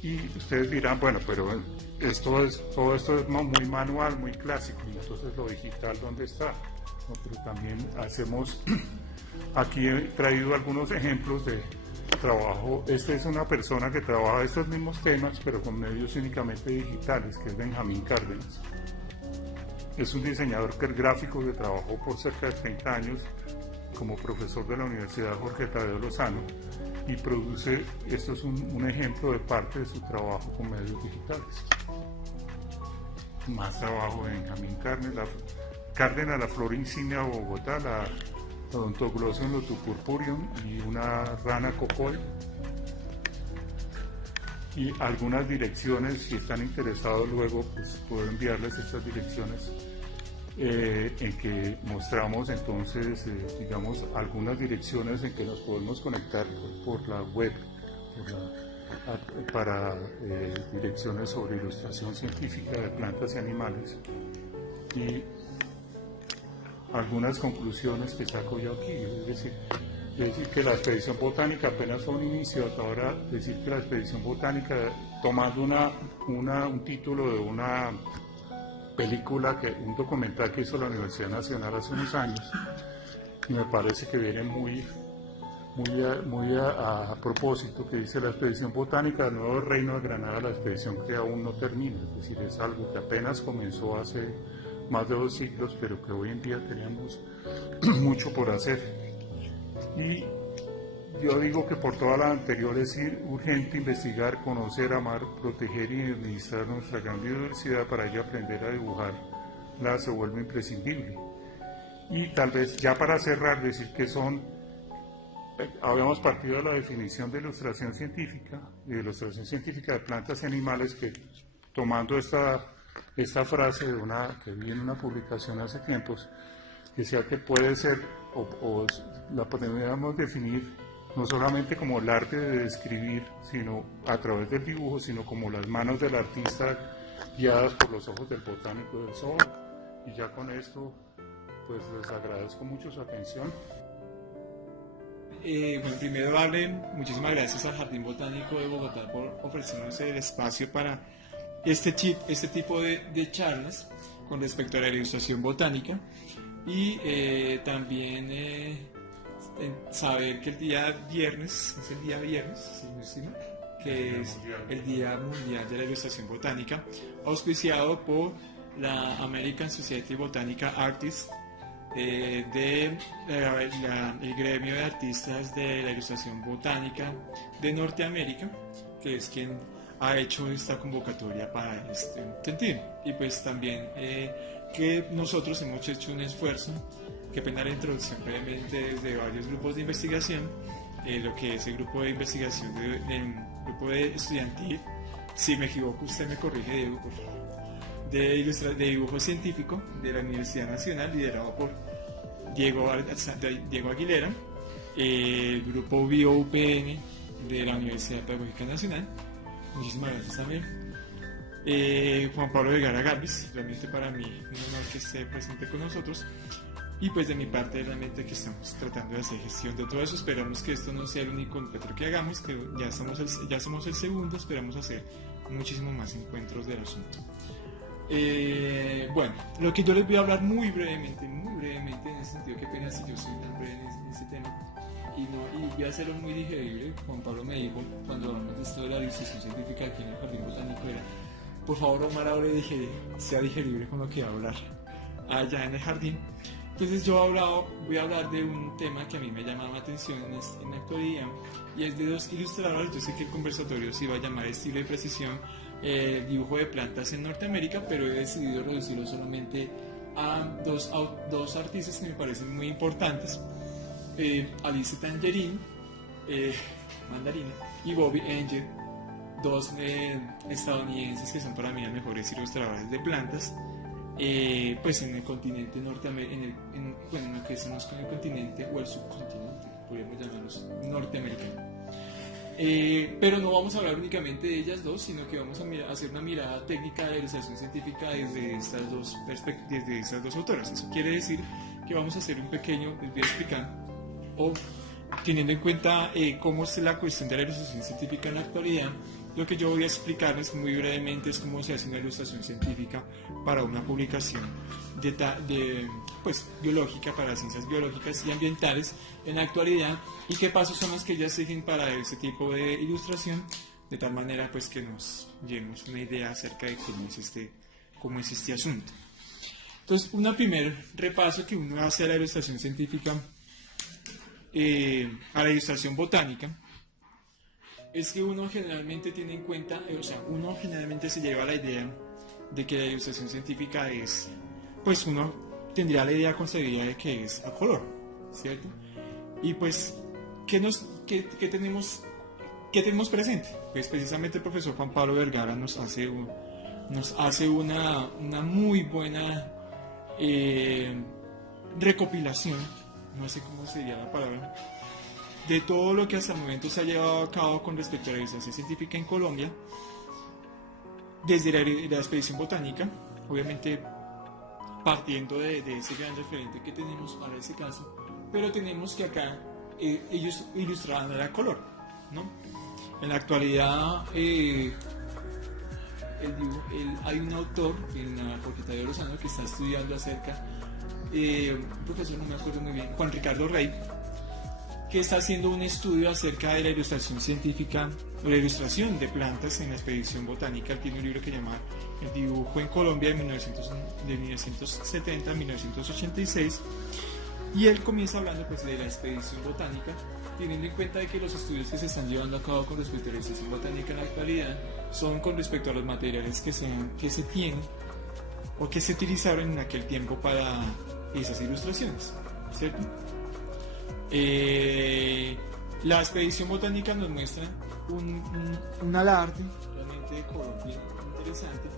Y ustedes dirán, bueno, pero todo esto es muy manual, muy clásico, y entonces lo digital, ¿dónde está? No, pero también aquí he traído algunos ejemplos de trabajo. Esta es una persona que trabaja estos mismos temas, pero con medios únicamente digitales, que es Benjamín Cárdenas. Es un diseñador gráfico que trabajó por cerca de 30 años como profesor de la Universidad Jorge Tadeo Lozano, y produce, esto es un ejemplo de parte de su trabajo con medios digitales. Más trabajo de Benjamín Cárdenas, la flor insignia de Bogotá, la Odontoglossum lutupurpureum y una rana cocoy. Y algunas direcciones, si están interesados luego, pues puedo enviarles estas direcciones, en que mostramos entonces, digamos, algunas direcciones en que nos podemos conectar por la web, para direcciones sobre ilustración científica de plantas y animales, y algunas conclusiones que saco yo aquí. Es decir que la expedición botánica apenas fue un inicio. Hasta ahora decir que la expedición botánica, tomando un título de película, un documental que hizo la Universidad Nacional hace unos años, y me parece que viene muy a propósito, que dice: la expedición botánica del Nuevo Reino de Granada, la expedición que aún no termina, es decir, es algo que apenas comenzó hace más de 2 siglos, pero que hoy en día tenemos mucho por hacer. Y yo digo que por toda la anterior es urgente investigar, conocer, amar, proteger y administrar nuestra gran biodiversidad. Para ello aprender a dibujarla se vuelve imprescindible. Y tal vez ya para cerrar decir que habíamos partido de la definición de ilustración científica y de ilustración científica de plantas y animales, que tomando esta frase que vi en una publicación hace tiempos, que decía que puede ser o la podríamos definir no solamente como el arte de describir, sino a través del dibujo, sino como las manos del artista guiadas por los ojos del botánico del sol. Y ya con esto, pues les agradezco mucho su atención. Bueno, primero darle muchísimas gracias al Jardín Botánico de Bogotá por ofrecernos el espacio para este tipo de charlas con respecto a la ilustración botánica, y también saber que el día viernes, es el día viernes, si no estoy mal, que es el Día Mundial de la Ilustración Botánica, auspiciado por la American Society of Botanical Artists, el gremio de artistas de la ilustración botánica de Norteamérica, que es quien ha hecho esta convocatoria para este sentido. Y pues también que nosotros hemos hecho un esfuerzo, que pena la introducción previamente, desde varios grupos de investigación, lo que es el grupo de investigación del grupo de estudiantil, si me equivoco usted me corrige, Diego, por favor, de dibujo científico de la Universidad Nacional, liderado por Diego Aguilera, el grupo BioUPN de la Universidad Pedagógica Nacional, muchísimas gracias también, Juan Pablo Vergara Galvis, realmente para mí un honor que esté presente con nosotros, y pues de mi parte realmente que estamos tratando de hacer gestión de todo eso. Esperamos que esto no sea el único encuentro que hagamos, que ya somos el segundo, esperamos hacer muchísimos más encuentros del asunto. Bueno, lo que yo les voy a hablar muy brevemente, en ese sentido, que pena si yo soy tan breve en ese tema, y voy a hacerlo muy digerible. Juan Pablo me dijo, cuando hablamos de esto de la ilustración científica aquí en el Jardín Botánico, era: por favor, Omar, ahora sea digerible con lo que va a hablar allá en el jardín. Entonces voy a hablar de un tema que a mí me llama la atención en la actualidad, y es de 2 ilustradores. Yo sé que el conversatorio se iba a llamar Estilo y Precisión, dibujo de plantas en Norteamérica, pero he decidido reducirlo solamente a dos artistas que me parecen muy importantes, Alice Tangerine, Mandarina, y Bobby Angel, 2 estadounidenses que son para mí los mejores ilustradores de plantas, pues en el continente norteamericano, en lo que es el continente o el subcontinente, podríamos llamarlos norteamericano. Pero no vamos a hablar únicamente de ellas dos, sino que vamos a hacer una mirada técnica de la ilustración científica desde estas dos autoras. Eso quiere decir que vamos a hacer les voy a explicar, o teniendo en cuenta cómo es la cuestión de la ilustración científica en la actualidad. Lo que yo voy a explicarles muy brevemente es cómo se hace una ilustración científica para una publicación pues, biológica, para ciencias biológicas y ambientales en la actualidad, y qué pasos son los que ellas siguen para ese tipo de ilustración, de tal manera pues que nos llevemos una idea acerca de cómo es este asunto. Entonces, un primer repaso que uno hace a la ilustración científica, a la ilustración botánica, es que uno generalmente tiene en cuenta, uno generalmente se lleva a la idea de que la ilustración científica es, pues uno tendría la idea concebida de que es a color, ¿cierto? Y pues, ¿qué tenemos presente? Pues precisamente el profesor Juan Pablo Vergara nos hace una muy buena recopilación, no sé cómo sería la palabra, de todo lo que hasta el momento se ha llevado a cabo con respecto a la ilustración científica en Colombia, desde la expedición botánica, obviamente partiendo de ese gran referente que tenemos para ese caso, pero tenemos que acá ellos ilustraban a color, ¿no? En la actualidad hay un autor en la Facultad de Lozano que está estudiando acerca, un profesor, no me acuerdo muy bien, Juan Ricardo Rey, que está haciendo un estudio acerca de la ilustración científica o la ilustración de plantas en la expedición botánica. Él tiene un libro que se llama El dibujo en Colombia de 1970 a 1986, y él comienza hablando pues de la expedición botánica, teniendo en cuenta de que los estudios que se están llevando a cabo con respecto a la expedición botánica en la actualidad son con respecto a los materiales que se tienen o que se utilizaron en aquel tiempo para esas ilustraciones, ¿cierto? La expedición botánica nos muestra un alarde realmente de color bien interesante,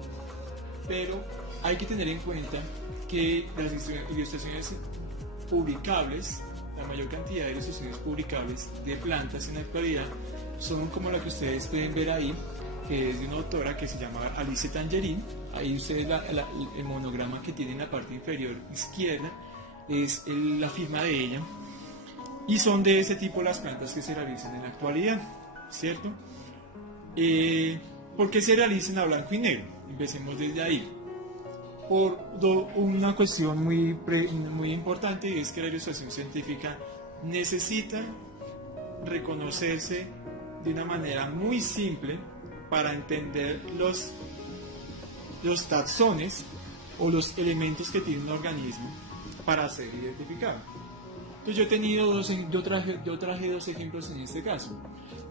pero hay que tener en cuenta que las ilustraciones publicables, la mayor cantidad de ilustraciones publicables de plantas en la actualidad son como la que ustedes pueden ver ahí, que es de una autora que se llama Alice Tangerine. Ahí ustedes el monograma que tiene en la parte inferior izquierda es la firma de ella, y son de ese tipo las plantas que se realizan en la actualidad, ¿cierto? ¿Por qué se realizan a blanco y negro? Empecemos desde ahí. Por una cuestión muy importante, y es que la ilustración científica necesita reconocerse de una manera muy simple para entender los taxones o los elementos que tiene un organismo para ser identificado. Entonces yo traje dos ejemplos en este caso.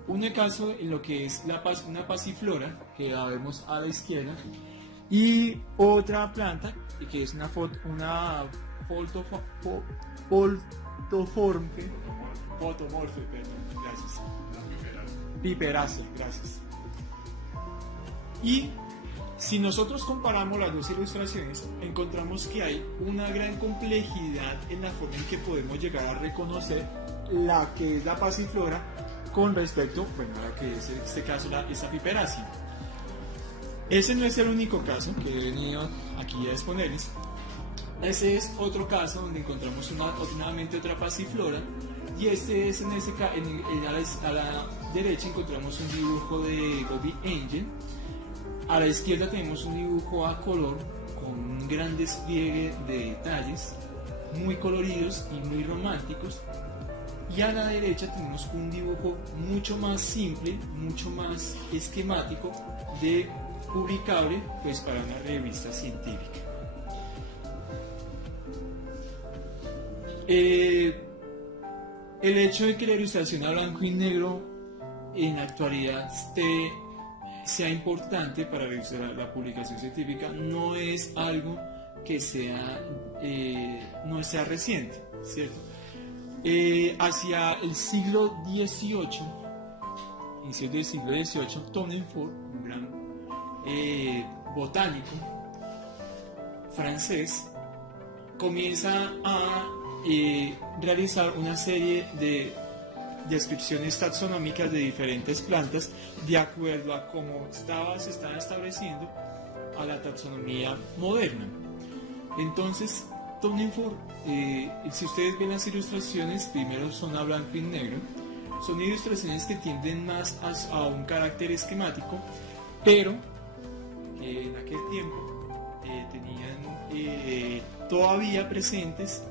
Un caso en lo que es una pasiflora, que la vemos a la izquierda, y otra planta que es una fotomorfe, gracias. Piperácea, gracias. Y si nosotros comparamos las dos ilustraciones, encontramos que hay una gran complejidad en la forma en que podemos llegar a reconocer la que es la pasiflora con respecto, a la que es en este caso esa piperácea. Ese no es el único caso que he venido aquí a exponerles. Ese es otro caso donde encontramos nuevamente otra pasiflora, y este es a la derecha encontramos un dibujo de Bobby Angel. A la izquierda tenemos un dibujo a color con un gran despliegue de detalles muy coloridos y muy románticos, y a la derecha tenemos un dibujo mucho más simple, mucho más esquemático, publicable pues para una revista científica. El hecho de que la ilustración a blanco y negro en la actualidad sea importante para la publicación científica no es algo que no sea reciente, ¿cierto? Hacia el siglo XVIII, inicio del siglo XVIII, Tournefort, un gran botánico francés, comienza a realizar una serie de descripciones taxonómicas de diferentes plantas de acuerdo a cómo se estaba estableciendo a la taxonomía moderna. Entonces, Tournefort, si ustedes ven las ilustraciones, primero son a blanco y negro, son ilustraciones que tienden más a un carácter esquemático, pero en aquel tiempo tenían todavía presentes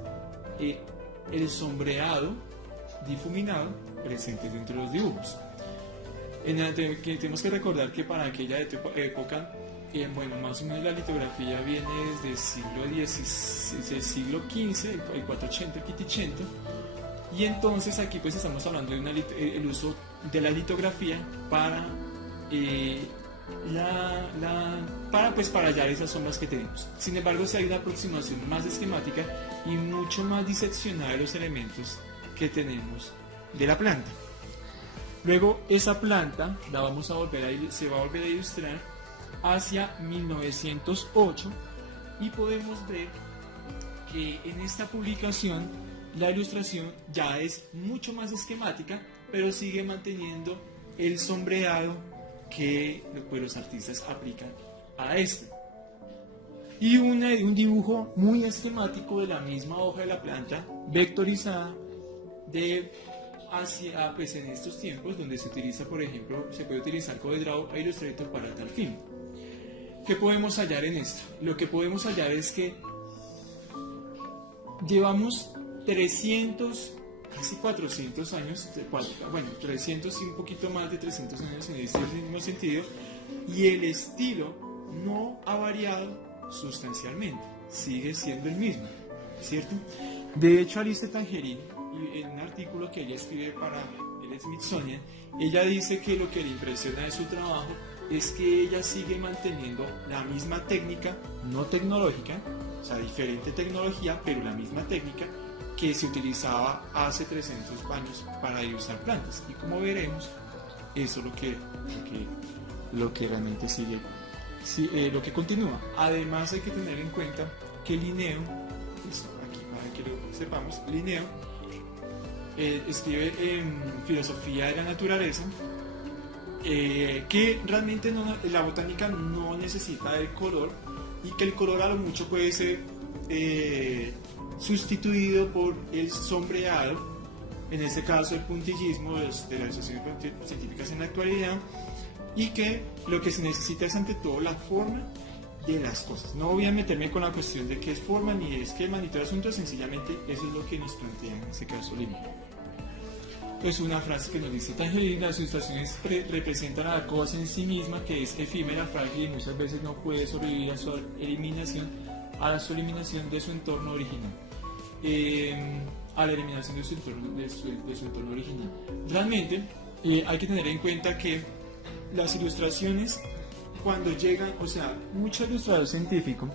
el sombreado difuminado presente dentro de los dibujos. Tenemos que recordar que para aquella época, más o menos la litografía viene desde el siglo XV, el 480, el 500, y entonces aquí pues estamos hablando de el uso de la litografía para para hallar esas sombras que tenemos. Sin embargo, si hay una aproximación más esquemática y mucho más diseccionada de los elementos que tenemos de la planta. Luego esa planta se va a volver a ilustrar hacia 1908, y podemos ver que en esta publicación la ilustración ya es mucho más esquemática, pero sigue manteniendo el sombreado que pues, los artistas aplican a este. Y un dibujo muy esquemático de la misma hoja de la planta, vectorizada, pues en estos tiempos donde se utiliza, por ejemplo, se puede utilizar CorelDRAW e Illustrator para tal fin. ¿qué podemos hallar en esto? Lo que podemos hallar es que llevamos 300, casi 400 años, bueno, 300 y un poquito más de 300 años en este mismo sentido, y el estilo no ha variado sustancialmente, sigue siendo el mismo, ¿cierto? De hecho, Alice Tangerine, en un artículo que ella escribe para el Smithsonian, ella dice que lo que le impresiona de su trabajo es que ella sigue manteniendo la misma técnica, no tecnológica, o sea, diferente tecnología, pero la misma técnica que se utilizaba hace 300 años para ilustrar plantas. Y como veremos, eso es lo que realmente sigue, lo que continúa. Además hay que tener en cuenta que Linneo, aquí para que lo sepamos, Linneo escribe en Filosofía de la Naturaleza que realmente la botánica no necesita del color y que el color a lo mucho puede ser sustituido por el sombreado, en este caso el puntillismo de las ilustraciones científicas en la actualidad, y que lo que se necesita es ante todo la forma de las cosas. No voy a meterme con la cuestión de qué es forma ni esquema ni todo el asunto, sencillamente eso es lo que nos plantea en este caso Linneo. Es una frase que nos dice Tangerine: las ilustraciones representan a la cosa en sí misma, que es efímera, frágil y muchas veces no puede sobrevivir a su eliminación de su entorno original. A la eliminación de su entorno original. Realmente hay que tener en cuenta que las ilustraciones, cuando llegan, o sea, mucho ilustrador científico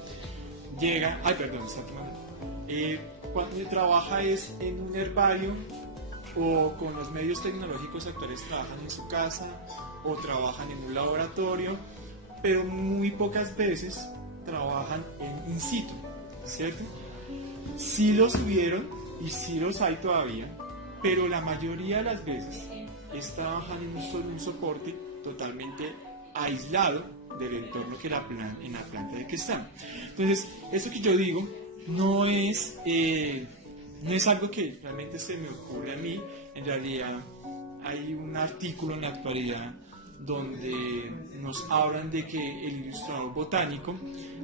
llega, cuando trabaja es en un herbario o con los medios tecnológicos actuales, trabajan en su casa o trabajan en un laboratorio, pero muy pocas veces trabajan en in situ, ¿cierto? Sí los hubieron y sí los hay todavía, pero la mayoría de las veces trabajan en un soporte totalmente aislado del entorno en la planta de que están. Entonces, esto que yo digo no es algo que realmente se me ocurre a mí. En realidad hay un artículo en la actualidad donde nos hablan de que el ilustrador botánico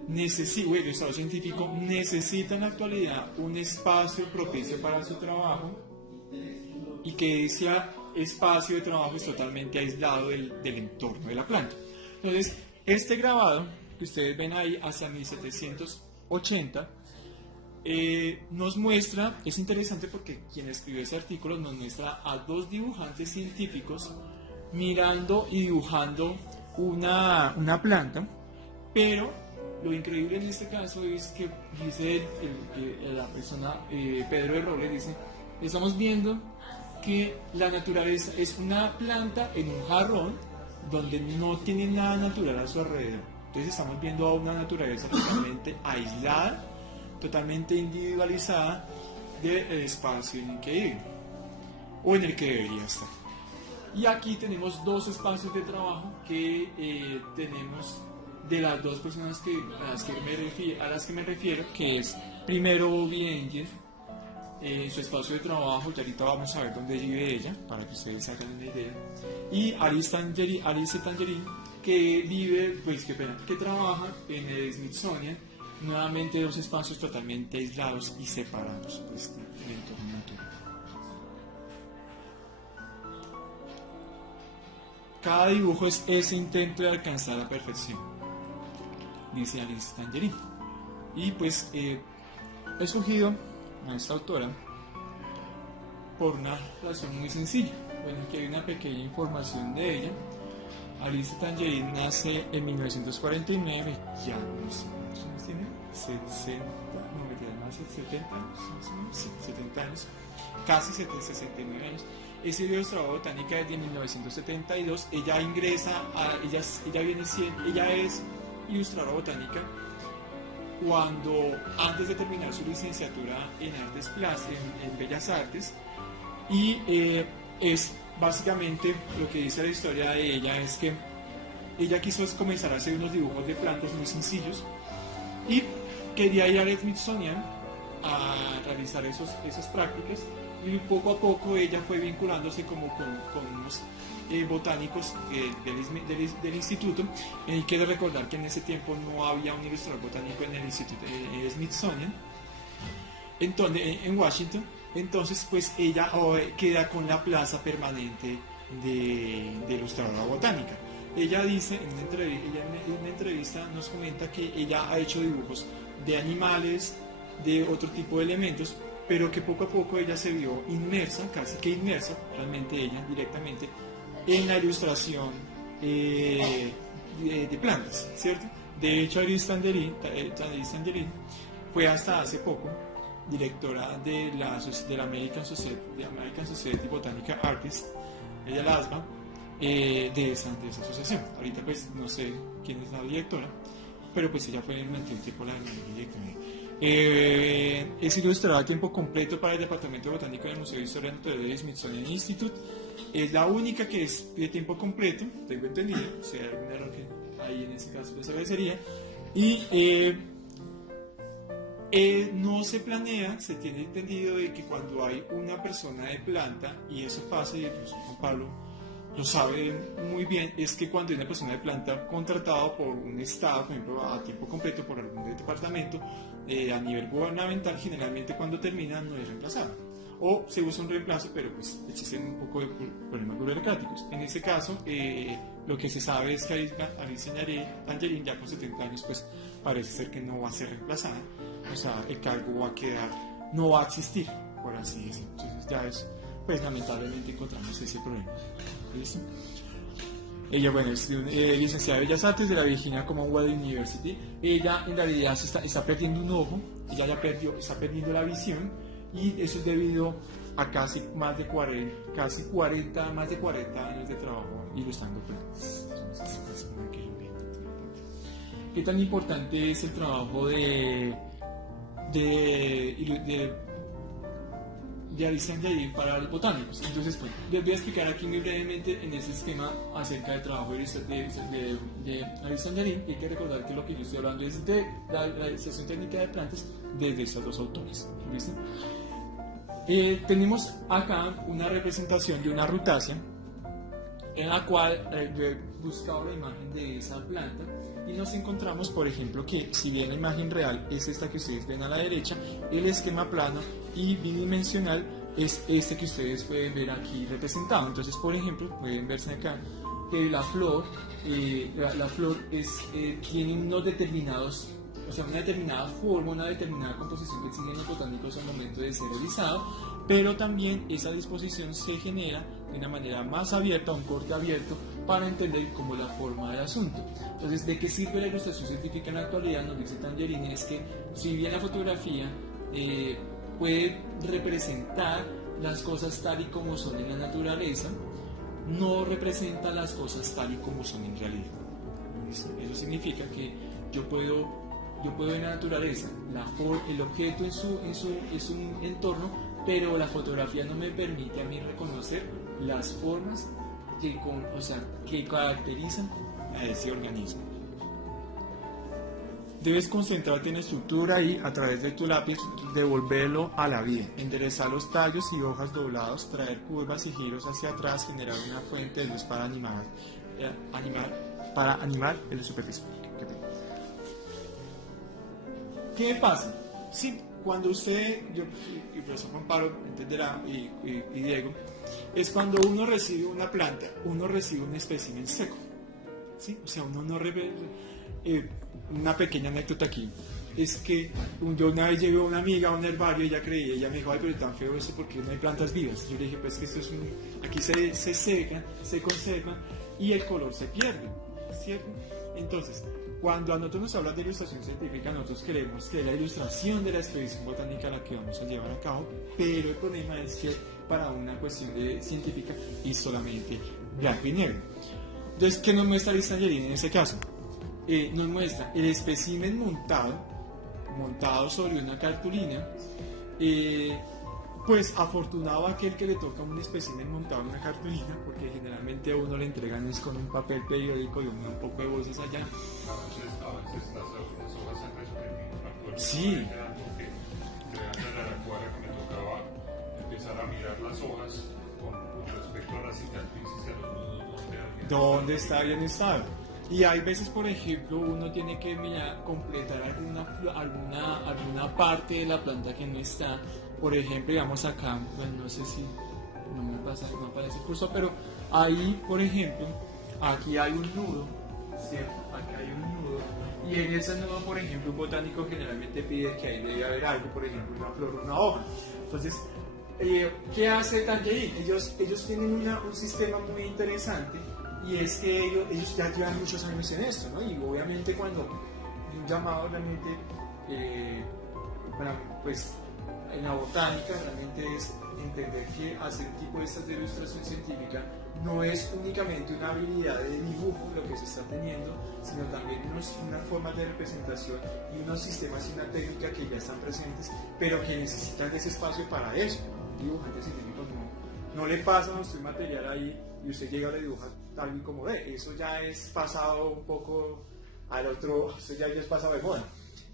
el ilustrador científico necesita en la actualidad un espacio propicio para su trabajo, y que ese espacio de trabajo es totalmente aislado del entorno de la planta. Entonces, este grabado que ustedes ven ahí hasta 1780 nos muestra, es interesante porque quien escribió ese artículo nos muestra a dos dibujantes científicos mirando y dibujando una planta, pero lo increíble en este caso es que dice la persona, Pedro de Robles, dice: estamos viendo que la naturaleza es una planta en un jarrón donde no tiene nada natural a su alrededor. Entonces estamos viendo a una naturaleza totalmente aislada, totalmente individualizada del espacio en el que vive o en el que debería estar. Y aquí tenemos dos espacios de trabajo que tenemos de las dos personas a las que me refiero, que es primero Bobby Engel, su espacio de trabajo, y ahorita vamos a ver dónde vive ella para que ustedes se hagan una idea, y Alice Tangerine, que vive, que trabaja en el Smithsonian, nuevamente dos espacios totalmente aislados y separados del entorno natural. Cada dibujo es ese intento de alcanzar la perfección, dice Alice Tangerine. Y pues he escogido a esta autora por una razón muy sencilla. Bueno, aquí hay una pequeña información de ella. Alice Tangerine nace en 1949, ya no sé cuántos años tiene, 70 años, más o menos, 70 años, casi 69 años. Es ilustradora botánica desde 1972. Ella ingresa ella es ilustradora botánica antes de terminar su licenciatura en artes plásticas, en bellas artes, y es básicamente lo que dice la historia de ella es que ella quiso comenzar a hacer unos dibujos de plantas muy sencillos y quería ir al Smithsonian a realizar esas prácticas, y poco a poco ella fue vinculándose como con unos botánicos del instituto. Hay que recordar que en ese tiempo no había un ilustrador botánico en el instituto Smithsonian, entonces, en Washington. Entonces pues ella queda con la plaza permanente de ilustradora botánica. Ella dice en una entrevista nos comenta que ella ha hecho dibujos de animales, de otro tipo de elementos, pero que poco a poco ella se vio inmersa, casi que inmersa, realmente ella directamente, en la ilustración de plantas, ¿cierto? De hecho, Iris Tangerine fue hasta hace poco directora de la American Society Botanical Artists, ella la ASBA, de esa asociación. Ahorita pues no sé quién es la directora, pero pues ella fue durante un tiempo la directora. Es ilustradora a tiempo completo para el Departamento Botánico del Museo de Historia Natural del Smithsonian Institute. Es la única que es de tiempo completo, tengo entendido, o sea, algún error que hay en ese caso les agradecería. Y no se planea, se tiene entendido de que cuando hay una persona de planta, y eso pasa, y el profesor Juan Pablo lo sabe muy bien, es que cuando hay una persona de planta contratada por un estado, por ejemplo, a tiempo completo por algún departamento, a nivel gubernamental, generalmente cuando termina no es reemplazado. O se usa un reemplazo, pero pues existen un poco de problemas burocráticos. En ese caso, lo que se sabe es que Alicia Tangerine, ya con 70 años, pues parece ser que no va a ser reemplazada. O sea, el cargo va a quedar, no va a existir, por así decirlo. Entonces ya es, pues lamentablemente encontramos ese problema. ¿Listo? Ella, bueno, es licenciada de Bellas Artes de la Virginia Commonwealth University. Ella en realidad está perdiendo un ojo, ella ya está perdiendo la visión, y eso es debido a casi más de 40 años de trabajo ilustrando plantas. Entonces, pues, para que lo vean. ¿Qué tan importante es el trabajo de Alicia Tangerine para los botánicos? Entonces, pues, les voy a explicar aquí muy brevemente en ese esquema acerca del trabajo de Alicia Tangerine. Hay que recordar que lo que yo estoy hablando es de la realización técnica de plantas desde estos dos autores. ¿Listo? Tenemos acá una representación de una rutácea en la cual he buscado la imagen de esa planta, y nos encontramos, por ejemplo, que si bien la imagen real es esta que ustedes ven a la derecha, el esquema plano y bidimensional es este que ustedes pueden ver aquí representado. Entonces, por ejemplo, pueden verse acá que la flor tiene unos determinados, o sea, una determinada forma, una determinada composición que exigen los botánicos al momento de ser realizado, pero también esa disposición se genera de una manera más abierta, un corte abierto, para entender como la forma del asunto. Entonces, ¿de qué sirve la ilustración científica en la actualidad? Nos dice Tangerine, es que si bien la fotografía puede representar las cosas tal y como son en la naturaleza, no representa las cosas tal y como son en realidad. Eso significa que yo puedo en la naturaleza el objeto en su entorno, pero la fotografía no me permite a mí reconocer las formas que caracterizan a ese organismo. Debes concentrarte en la estructura y, a través de tu lápiz, devolverlo a la vida. Enderezar los tallos y hojas doblados, traer curvas y giros hacia atrás, generar una fuente de luz para animar en la superficie. ¿Qué pasa? Sí, cuando usted, yo y el profesor Juan Pablo entenderá, y Diego, es cuando uno recibe una planta, uno recibe un espécimen seco, ¿sí? O sea, uno no una pequeña anécdota aquí, es que yo una vez llevé a una amiga a un herbario y ella me dijo, ay, pero es tan feo eso porque no hay plantas vivas. Yo le dije, pues que esto es aquí se seca, se conserva y el color se pierde, ¿cierto? Entonces, cuando a nosotros nos hablan de ilustración científica, nosotros creemos que es la ilustración de la expedición botánica la que vamos a llevar a cabo, pero el problema es que para una cuestión científica es solamente blanco y negro. Entonces, ¿qué nos muestra Alicia Tangerine en ese caso? Nos muestra el espécimen montado sobre una cartulina. Pues afortunado aquel que le toca un espécimen montado en una cartulina, porque generalmente a uno le entregan es con un papel periódico y un poco de bolsas allá. Sí. empezar a mirar las hojas con respecto a las cicatrices y a los nudos donde había. ¿Dónde está bien estado? Y hay veces, por ejemplo, uno tiene que mirar, completar alguna parte de la planta que no está. Por ejemplo, digamos acá, bueno, no sé si no aparece el curso, pero ahí, por ejemplo, aquí hay un nudo, ¿cierto? Aquí hay un nudo. Y en ese nudo, por ejemplo, un botánico generalmente pide que ahí debe haber algo, por ejemplo, una flor o una hoja. Entonces, ¿qué hace Tangerine? Ellos tienen un sistema muy interesante, y es que ellos ya llevan muchos años en esto, ¿no? Y obviamente cuando un llamado realmente, pues en la botánica realmente es entender que hacer tipo de estas de ilustración científica no es únicamente una habilidad de dibujo lo que se está teniendo, sino también unas formas de representación y unos sistemas y una técnica que ya están presentes, pero que necesitan de ese espacio para eso. Dibujante científico no le pasa a usted material ahí y usted llega a le dibuja tal y como ve. Eso ya es pasado un poco al otro, eso ya es pasado de moda.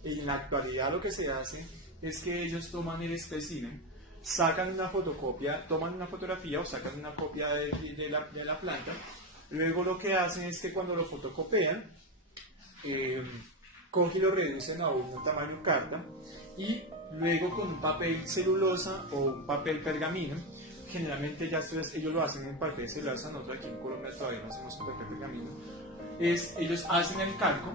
Y en la actualidad lo que se hace es que ellos toman el espécimen, sacan una fotocopia, toman una fotografía o sacan una copia de la planta. Luego lo que hacen es que cuando lo fotocopian, cogen y lo reducen a un tamaño carta, y luego con un papel celulosa o un papel pergamino, generalmente ya ellos lo hacen en papel celulosa, nosotros aquí en Colombia todavía no hacemos un papel pergamino, ellos hacen el calco,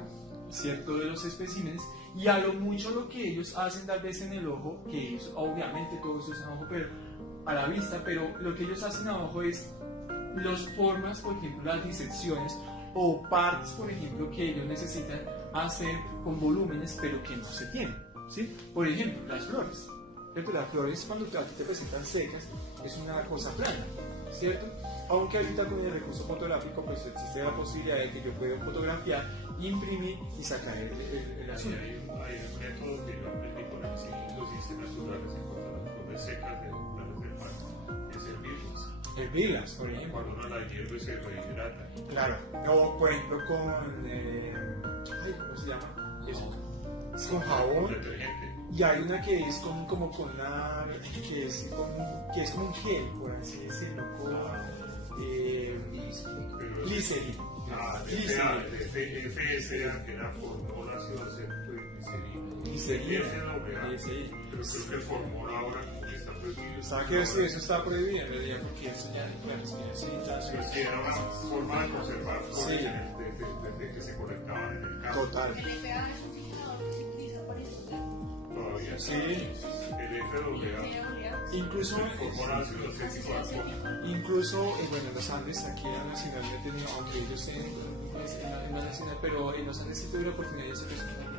¿cierto?, de los especímenes, y a lo mucho lo que ellos hacen tal vez en el ojo, que ellos, obviamente todo esto es en ojo, pero a la vista, pero lo que ellos hacen a ojo es las formas, por ejemplo, las disecciones o partes, por ejemplo, que ellos necesitan hacer con volúmenes, pero que no se tienen, ¿sí? Por ejemplo, las flores, ¿cierto? Las flores cuando a ti te presentan secas es una cosa plana, ¿cierto? Aunque ahorita con el recurso fotográfico pues existe la posibilidad de que yo pueda fotografiar, imprimir y sacar el asunto. Hay un método que yo aprendí con el los sistemas naturales en cuanto a las flores secas de flores del mar, es hervirlas. Hervirlas, por ejemplo. Cuando uno la hierve se rehidrata. Claro, o por ejemplo con, ¿cómo se llama? Eso. Es con jabón. Detergente. Y hay una que es como con una, que es como un gel, por así decirlo, con glicerina. De FSA, que era formol ácido acético y glicerina. Pero creo que el formol ahora como que está prohibido. ¿Sabe que eso está prohibido en realidad? Porque eso ya, bueno, pero sí era una forma de conservar flores desde que se colectaban en el campo. Total. Todavía Sí. El FAA. Incluso, Formol ácido acético incluso bueno, en los Andes, aquí en la Nacional, no he tenido, aunque ellos en la Nacional, pero en los Andes sí tuve la oportunidad de hacer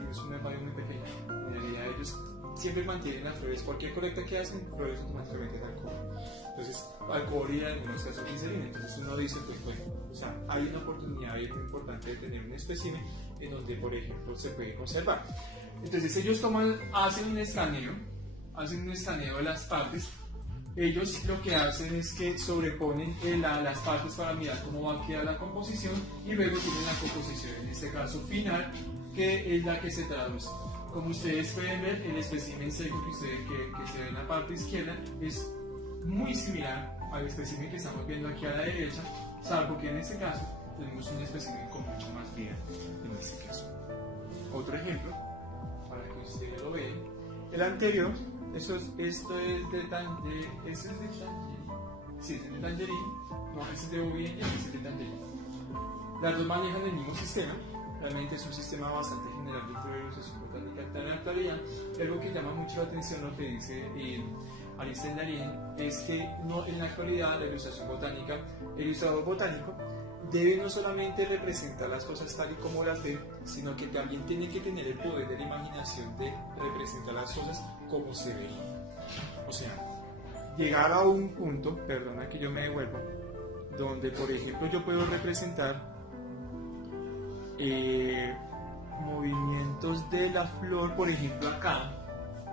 es un barrio muy pequeño. En realidad ellos siempre mantienen las flores, cualquier colecta que hacen, flores automáticamente de alcohol. Entonces, alcohol y en algunos casos glicerina. Entonces uno dice, pues bueno, o sea, hay una oportunidad ahí muy importante de tener un espécimen en donde, por ejemplo, se puede conservar. Entonces ellos hacen un escaneo de las partes. Ellos lo que hacen es que sobreponen las partes para mirar cómo va a quedar la composición, y luego tienen la composición, en este caso final, que es la que se traduce. Como ustedes pueden ver, el espécimen seco que se ve en la parte izquierda es muy similar al espécimen que estamos viendo aquí a la derecha, salvo que en este caso tenemos un espécimen con mucho más vida en este caso. Otro ejemplo, para que ustedes lo vean, el anterior, esto es de Tangerine, sí, es de Tangerine, no, este es de Bovien y este es de Tangerine. Las dos manejan el mismo sistema, realmente es un sistema bastante general dentro de la ilustración botánica en la actualidad. Algo que llama mucho la atención, lo que dice Alice Darien, es que en la actualidad la ilustración botánica, el ilustrador botánico debe no solamente representar las cosas tal y como las ve, sino que también tiene que tener el poder de la imaginación de representar las cosas como se ven. O sea, llegar a un punto, perdona que yo me devuelvo, donde por ejemplo yo puedo representar movimientos de la flor, por ejemplo acá,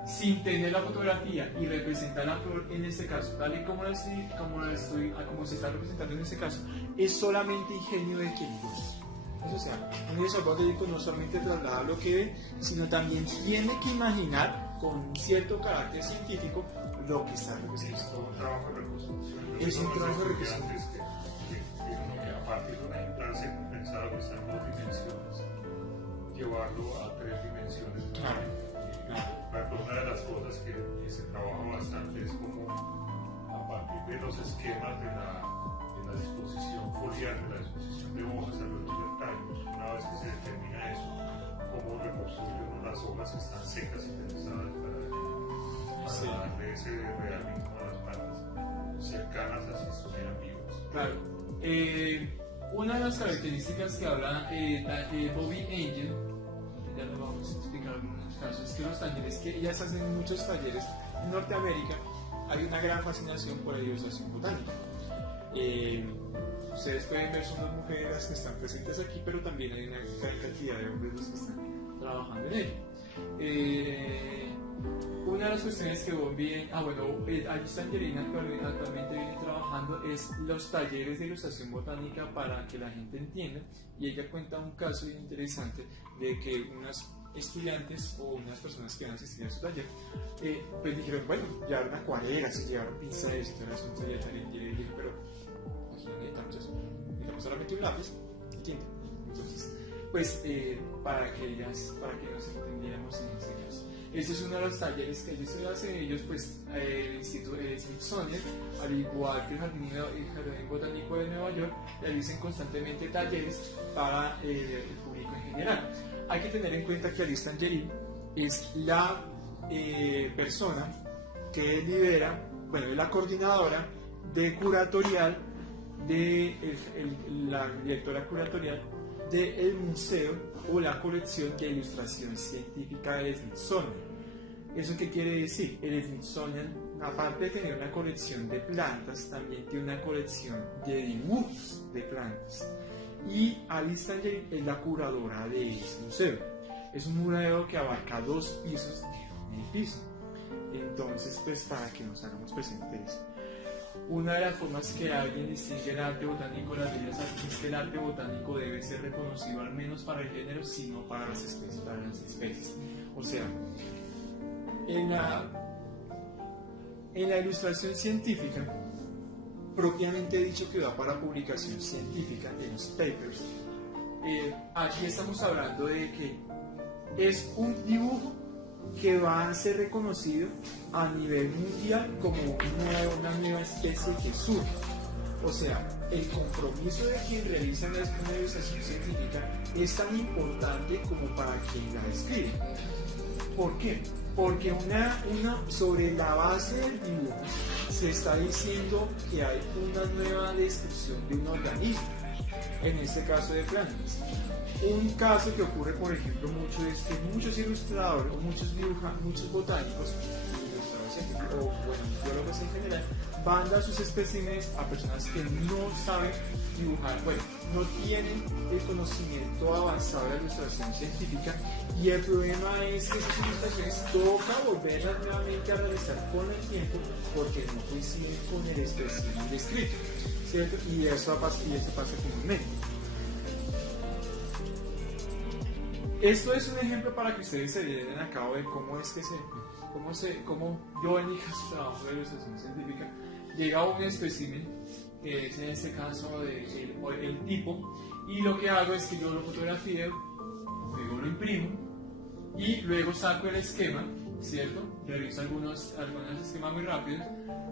sin tener la fotografía, y representar la flor en este caso, tal y como se está representando en este caso, es solamente ingenio de quien gusta. O sea, un ilustrador botánico no solamente traslada lo que ve, sino también tiene que imaginar con cierto carácter científico lo que está representando. Es todo un trabajo de reconstrucción. Es un trabajo de reconstrucción. Que a partir de una implantancia compensada que está en 2 dimensiones, llevarlo a 3 dimensiones. Claro. Una de las cosas que se trabaja bastante es como a partir de los esquemas de la disposición foliar, de la disposición de hojas alrededor del tallo, una vez que se determina eso, cómo reconstruye uno las hojas que están secas y pensadas para darle ese realismo a las plantas cercanas así estuvieran vivas. Claro. Una de las características que habla Bobby Angel, ya lo vamos a explicar algunos casos, es que los talleres que ellas hacen, muchos talleres en Norteamérica, hay una gran fascinación por la ilustración botánica. Ustedes pueden ver, son las mujeres las que están presentes aquí, pero también hay una gran cantidad de hombres los que están trabajando en ello. Una de las cuestiones que Bobby, Alice Angelina actualmente viene trabajando es los talleres de ilustración botánica para que la gente entienda, y ella cuenta un caso interesante de que unas estudiantes o unas personas que van a asistir a su taller pues dijeron, bueno, llevaron acuarelas, llevaron pinceles, entonces un taller y le dije, pero aquí no necesitamos eso, necesitamos solamente un lápiz y tinta. Entonces, pues para que nos entendiéramos en ese caso. Este es uno de los talleres que ellos hacen. Ellos, pues, el Instituto Smithsonian, al igual que el Jardín Botánico de Nueva York, realizan constantemente talleres para el público en general. Hay que tener en cuenta que Alice Angelin es la persona que lidera, bueno, es la coordinadora de curatorial, la directora curatorial del museo o la colección de ilustración científica del Smithsonian. ¿Eso qué quiere decir? El Smithsonian, aparte de tener una colección de plantas, también tiene una colección de dibujos de plantas. Y Alice Angelin es la curadora de ese museo. Es un museo que abarca 2 pisos en el piso. Entonces, pues para que nos hagamos presentes, una de las formas que alguien distingue el arte botánico de las bellas artes es que el arte botánico debe ser reconocido al menos para el género, sino para las especies. O sea, en la ilustración científica, propiamente dicho que va para publicación científica en los papers, aquí estamos hablando de que es un dibujo que va a ser reconocido a nivel mundial como una nueva especie que surge. O sea, el compromiso de quien realiza una ilustración científica es tan importante como para quien la escribe. ¿Por qué? Porque sobre la base del dibujo se está diciendo que hay una nueva descripción de un organismo, en este caso de plantas. Un caso que ocurre, por ejemplo, mucho es que muchos ilustradores o muchos botánicos, ilustradores científicos o biólogos en general, van a dar sus especímenes a personas que no saben dibujar, no tienen el conocimiento avanzado de la ilustración científica, y el problema es que esas ilustraciones toca volverlas nuevamente a realizar con el tiempo porque no coinciden con el espécimen descrito, ¿cierto? Y eso pasa comúnmente. Esto es un ejemplo para que ustedes se den a cabo de cómo yo en mi caso trabajo de ilustración científica, llega a un espécimen, que es en este caso el tipo, y lo que hago es que yo lo fotografío, luego lo imprimo y luego saco el esquema, ¿cierto? Realizo algunos esquemas muy rápidos,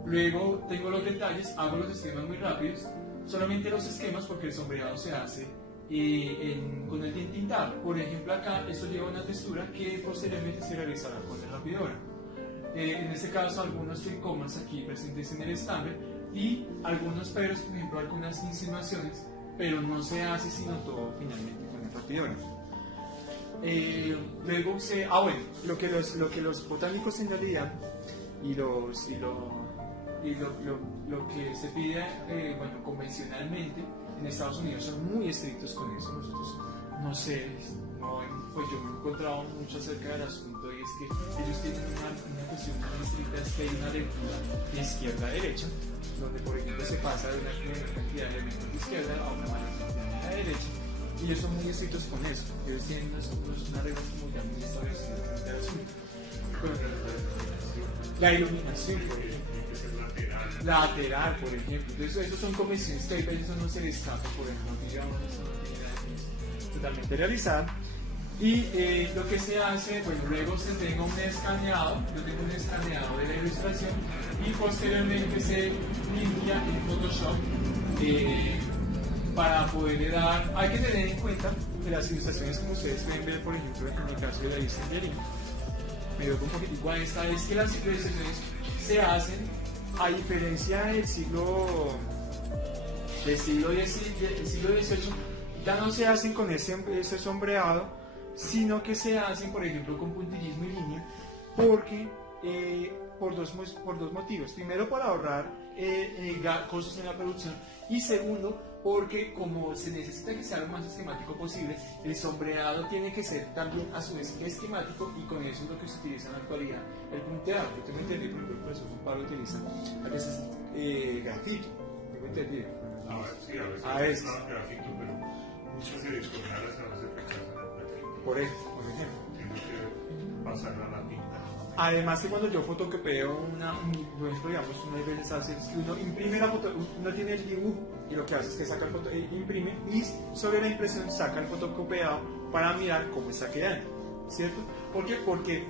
luego tengo los detalles, hago los esquemas muy rápidos, solamente los esquemas porque el sombreado se hace con el tintado. Por ejemplo, acá esto lleva una textura que posteriormente se realizará con la rapidora. En este caso, algunos tricomas aquí presentes en el estambre y algunos peros, por ejemplo, algunas insinuaciones, pero no se hace sino todo finalmente con la rapidora. Luego lo que los botánicos en realidad y lo que se pide convencionalalmente en Estados Unidos son muy estrictos con eso. Nosotros yo me he encontrado mucho acerca del asunto, y es que ellos tienen una cuestión muy estricta, es que hay una lectura de izquierda a derecha, donde por ejemplo se pasa de una cantidad de elementos de izquierda a una mayor cantidad de la derecha, y ellos son muy estrictos con eso. Ellos tienen unas reglas como ya muy establecidas del asunto. La iluminación, por ejemplo. Lateral, por ejemplo. Entonces, esos son convenciones que a veces no se le escapa, por ejemplo, digamos, eso no tiene nada de eso. Totalmente realizada. Y lo que se hace, bueno, luego se tenga un escaneado, yo tengo un escaneado de la ilustración y posteriormente se limpia en Photoshop para poderle dar. Hay que tener en cuenta que las ilustraciones, como ustedes pueden ver, por ejemplo, en el caso de la Saint-Germain, me dio un poquitico a esta, es que las ilustraciones se hacen a diferencia del siglo XVIII, ya no se hacen con ese sombreado, sino que se hacen, por ejemplo, con puntillismo y línea, porque por dos motivos. Primero, para ahorrar costos en la producción, y segundo, porque como se necesita que sea lo más esquemático posible, el sombreado tiene que ser también a su vez esquemático, y con eso es lo que se utiliza en la actualidad, el punteado. Yo tengo entendido, por ejemplo, el profesor Juan Pablo utiliza a veces grafito, tengo entendido. A veces grafito, pero muchas editoriales a veces rechazan el grafito. Por ejemplo. Tiene que pasarla a la tinta. Además que cuando yo fotocopio por ejemplo, digamos, unas veces hace, uno imprime la foto, uno tiene el dibujo y lo que hace es que saca el foto, imprime y sobre la impresión saca el fotocopiado para mirar cómo está quedando, ¿cierto? ¿Por qué? Porque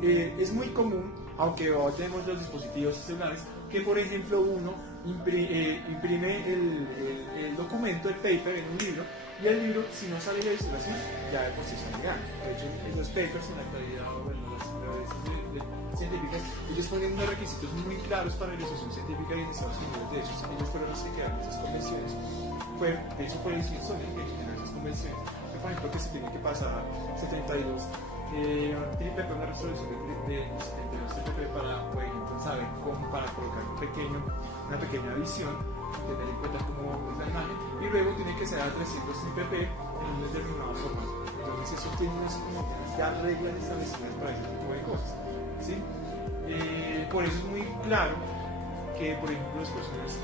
es muy común, aunque hoy tenemos los dispositivos celulares, que por ejemplo uno imprime el documento, el paper en un libro, y el libro, si no sale la ilustración, ya de por sí son legales. De hecho, en los papers en la actualidad, bueno, las científicas, ellos ponen unos requisitos muy claros para la ilustración científica, y en Estados Unidos, de hecho, ellos fueron los que crearon esas convenciones. De hecho, fue el Smithsonian que generó esas convenciones. Por ejemplo, que se tiene que pasar 72 TPP, una resolución de 72 TPP para, por ejemplo, saber cómo, para colocar una pequeña visión, tener en cuenta cómo es la imagen, y luego tiene que ser a 300 TPP en un determinado formato. Entonces eso tiene unas ya reglas establecidas para ese tipo de cosas, ¿sí? Por eso es muy claro que, por ejemplo, las personas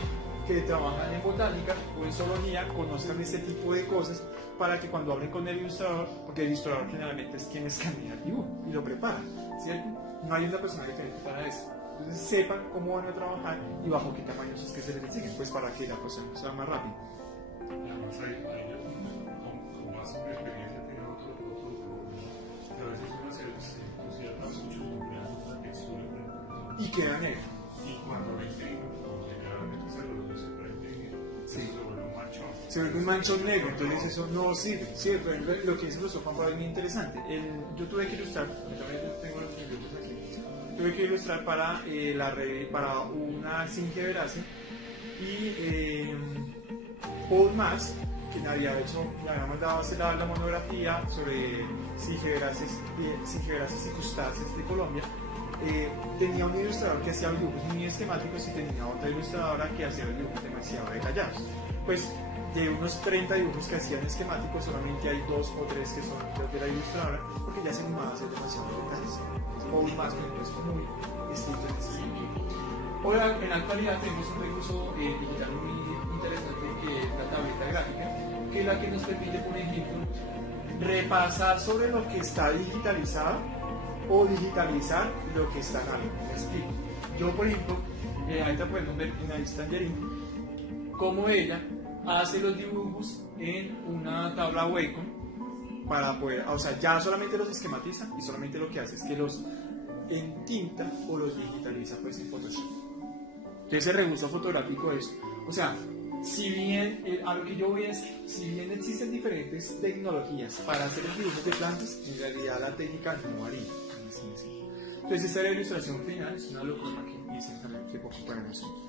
que trabajan en botánica o en zoología conozcan este tipo de cosas, para que cuando hablen con el ilustrador, porque el ilustrador generalmente es quien escanea el dibujo y lo prepara, ¿cierto? No hay una persona que te prepara eso. Entonces sepan cómo van a trabajar y bajo qué tamaños es que se les enseñen, pues para que la cosa sea más rápida. Además, con más experiencia tiene otro que a veces uno se entusiasma mucho con una textura y queda negro. Y cuando la imprime, generalmente se reduce para imprimir, se vuelve un manchón. Se vuelve un manchón negro, entonces eso no sirve. Sí, pero lo que dice el profesor Juan Pablo es muy interesante. Yo tuve que ilustrar, también tengo los libros aquí, tuve que ilustrar para una Singe Verace, y Paul Mas, quien había mandado a hacer la monografía sobre Singe Veraces y crustáceos de Colombia. Tenía un ilustrador que hacía dibujos muy esquemáticos y tenía otra ilustradora que hacía dibujos demasiado detallados. Pues de unos 30 dibujos que hacían esquemáticos, solamente hay 2 o 3 que son los de la ilustradora, porque ya se animaba a hacer demasiados detalles. Paul Mas, por ejemplo, es muy estricto en ese sentido. Ahora, en la actualidad tenemos un recurso digital muy interesante, que es la tableta gráfica, que es la que nos permite, por ejemplo, repasar sobre lo que está digitalizado o digitalizar lo que está en algo. Me explico. Yo, por ejemplo, ahorita podemos ver en la Saint-Germain cómo ella hace los dibujos en una tabla Wacom para poder, o sea, ya solamente los esquematiza y solamente lo que hace es que los entinta o los digitaliza pues en Photoshop. Entonces el recurso fotográfico es, o sea, si bien, a lo que yo voy es, si bien existen diferentes tecnologías para hacer los dibujos de plantas, en realidad la técnica no varía. Entonces esta es la ilustración final, es una locura que hice hace poco para nosotros.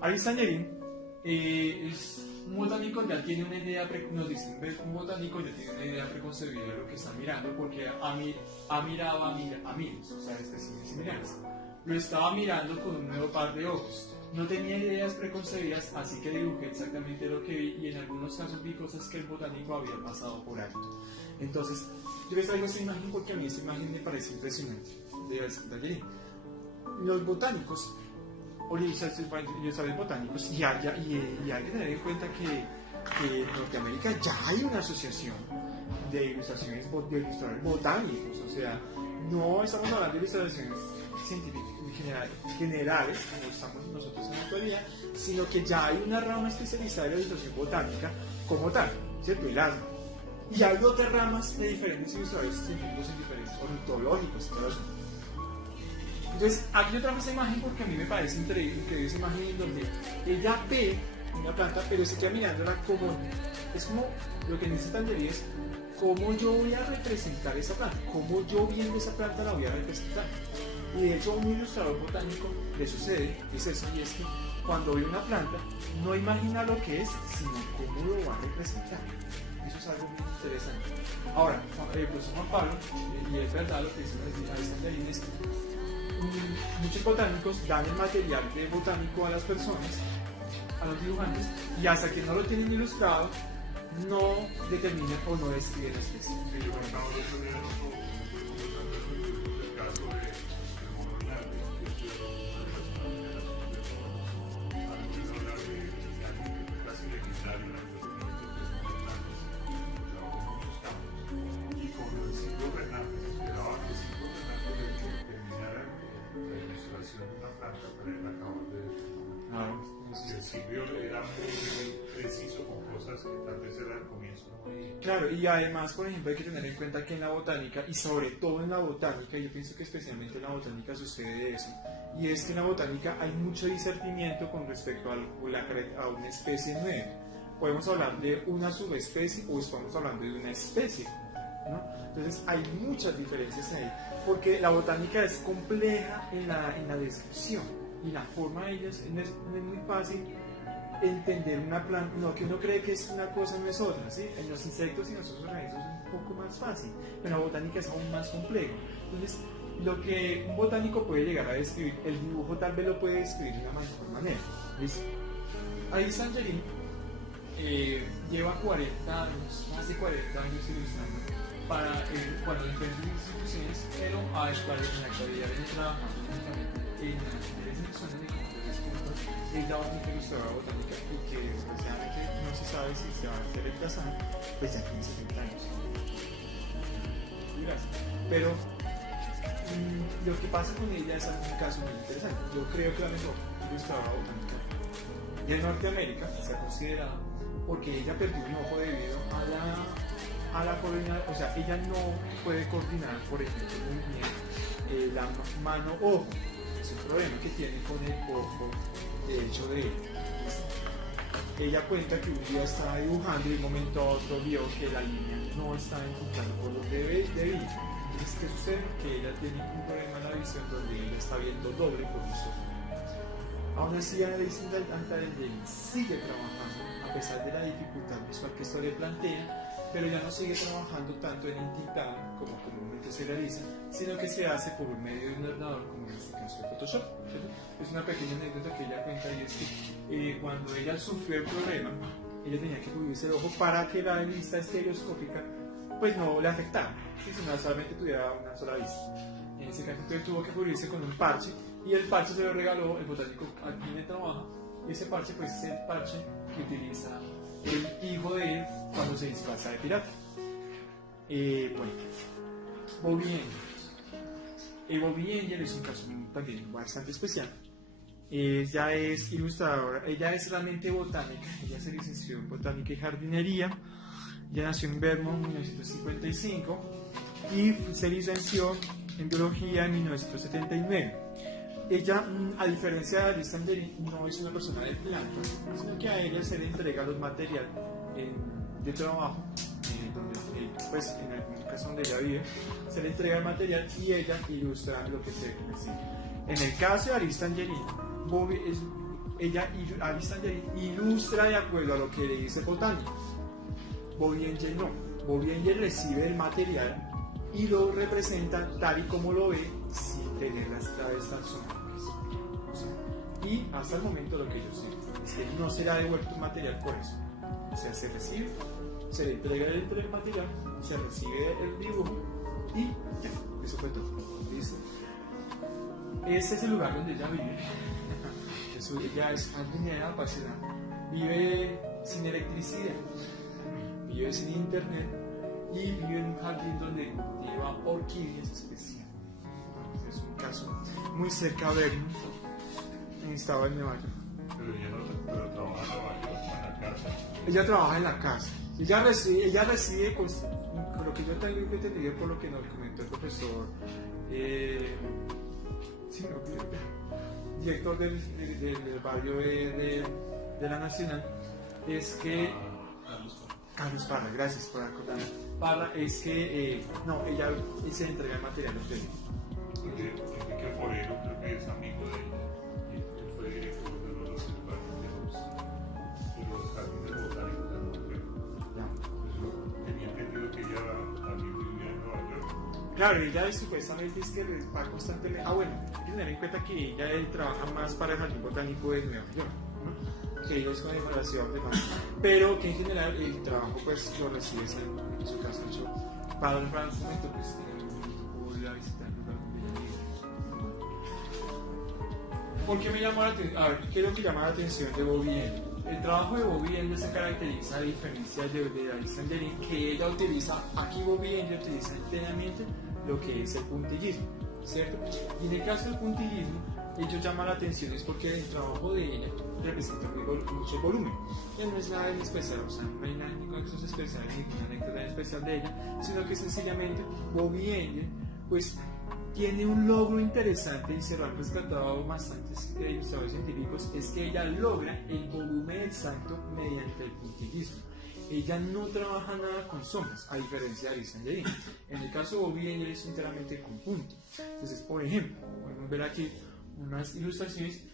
Ari Saint-Germain es un botánico, ya tiene una idea, nos dicen, un botánico ya tiene una idea preconcebida de lo que está mirando, porque ha mirado a miles, o sea, especies similares. Lo estaba mirando con un nuevo par de ojos. No tenía ideas preconcebidas, así que dibujé exactamente lo que vi, y en algunos casos vi cosas que el botánico había pasado por alto. Entonces, yo les traigo esta imagen porque a mí esta imagen me parece impresionante. Los botánicos, o ilustradores botánicos, y hay que tener en cuenta que en Norteamérica ya hay una asociación de ilustradores botánicos, o sea, no estamos hablando de ilustraciones científicas generales, como estamos nosotros en la actualidad, sino que ya hay una rama especializada de la ilustración botánica como tal, ¿cierto? El asma. Y hay otras ramas de diferentes ilustradores científicos en diferentes ornitológicos y todo eso. Entonces, aquí yo trajo esa imagen porque a mí me parece increíble esa imagen en donde ella ve una planta, pero se queda mirándola como, es como lo que necesitan de es cómo yo voy a representar esa planta, cómo yo viendo esa planta la voy a representar. Y de hecho a un ilustrador botánico le sucede, es eso, y es que cuando ve una planta no imagina lo que es, sino cómo lo va a representar. Eso es algo muy interesante. Ahora, el profesor Juan Pablo, y es verdad lo que dice Alexander es muchos botánicos dan el material de botánico a las personas, a los dibujantes, y hasta que no lo tienen ilustrado, no determinan o no describen la especie. Silvio era muy preciso con cosas que tal vez era al comienzo muy... Claro, y además, por ejemplo, hay que tener en cuenta que en la botánica, y sobre todo en la botánica, yo pienso que especialmente en la botánica sucede eso, y es que en la botánica hay mucho discernimiento con respecto a una especie nueva. Podemos hablar de una subespecie o estamos hablando de una especie, ¿no? Entonces hay muchas diferencias ahí, porque la botánica es compleja en la descripción, y la forma de ellas no es muy fácil entender una planta, no, que uno cree que es una cosa no es otra, ¿sí? En los insectos y en los otros organismos es un poco más fácil, pero en la botánica es aún más complejo. Entonces, lo que un botánico puede llegar a describir, el dibujo tal vez lo puede describir de una mejor manera. ¿Listo? Ahí Sangerín lleva 40 años, más de 40 años ilustrando para diferentes instituciones, pero en la actualidad viene trabajando únicamente en las instituciones de conferencias puntos. Él da una ilustradora botánica y que desgraciadamente no se sabe si se va a hacer el Kazán, pues ya tiene 70 años. Gracias. Pero lo que pasa con ella es un caso muy interesante. Yo creo que la mejor ilustradora botánica de Norteamérica se ha considerado porque ella perdió un ojo debido a la coordinación, o sea, ella no puede coordinar, por ejemplo, muy bien la mano-ojo. Es un problema que tiene con el ojo, de hecho, de ella. Ella cuenta que un día estaba dibujando y de un momento a otro vio que la línea no estaba enfocando por lo que debía. Entonces, ¿qué sucede? Que ella tiene un problema en la visión donde ella está viendo doble por un solo. Aún así, Alexis Antarendelli sigue trabajando, a pesar de la dificultad visual que esto le plantea, pero ya no sigue trabajando tanto en entidad como comúnmente se realiza, sino que se hace por un medio de un ordenador, como en este caso de Photoshop. ¿Cierto? Es una pequeña anécdota que ella cuenta, y es que cuando ella sufrió el problema, ella tenía que cubrirse el ojo para que la vista estereoscópica pues no le afectara, si no solamente tuviera una sola vista. En ese caso entonces tuvo que cubrirse con un parche, y el parche se lo regaló el botánico a quien le trabaja, y ese parche pues es el parche que utiliza el hijo de él cuando se disfraza de pirata. Bueno, Bobby Angel. Bobby Angel es un caso también bastante especial. Ella es ilustradora, ella es realmente botánica, ella se licenció en botánica y jardinería. Ella nació en Vermont en 1955 y se licenció en biología en 1979. Ella, a diferencia de Alice Angerini, no es una persona de plantas, sino que a ella se le entrega los materiales de trabajo, pues en el caso donde ella vive, se le entrega el material y ella ilustra lo que se recibe. En el caso de Alice Angerini, Alice Angerini ilustra de acuerdo a lo que le dice el botánico. Bobby Angel no. Bobby Angel recibe el material y lo representa tal y como lo ve, sin tener las claves tan sonoras. Y hasta el momento lo que yo sé es que no será devuelto un material por eso. O sea, se recibe, se le entrega el material, se recibe el dibujo y ya, eso fue todo. ¿Listo? Este es el lugar donde ella vive. Ella es jardinera apasionada. Vive sin electricidad, vive sin internet y vive en un jardín donde lleva orquídeas especiales. mi caso, muy cerca de Vermont, en el estado de Nueva York. Pero ella no trabaja en la casa. Ella trabaja en la casa. Ella recibe, con lo que yo tengo que entender, por lo que nos comentó el profesor, director del barrio de la Nacional, es que Carlos Parra, gracias por acordarme. Parra es que ella se entrega el material de Enrique Forero creo que es amigo de ella y él fue director de los observatorios de los jardines botánicos de Nueva York. Entonces, tenía entendido que ella también vivía en Nueva York. Claro, ella supuestamente es que va constantemente. Bueno, hay que tener en cuenta que ella trabaja más para el Jardín Botánico de Nueva York, ¿no? Que ella es con información de más. Pero que en general el trabajo pues lo recibe en su casa. Yo, para el momento, pues voy a visitar el lugar donde ella vive. ¿Por qué me llamó la atención? A ver, ¿qué es lo que llama la atención de Bobby Ende? El trabajo de Bobby Ende se caracteriza a diferencia de Alice Angelin, que ella utiliza, aquí Bobby Ende utiliza enteramente lo que es el puntillismo, ¿cierto? Y en el caso del puntillismo, ello llama la atención es porque el trabajo de ella representa mucho volumen. Ya no es nada en especial, o sea, no hay nada ni cosas especiales, ni ninguna anécdota en especial de ella, sino que sencillamente Bobby Ende, pues, tiene un logro interesante y se lo han rescatado bastantes ilustradores científicos, es que ella logra el volumen exacto mediante el puntillismo. Ella no trabaja nada con sombras, a diferencia de Alice Angelin. En el caso de Bobby Ende es enteramente con punto. Entonces, por ejemplo, podemos ver aquí unas ilustraciones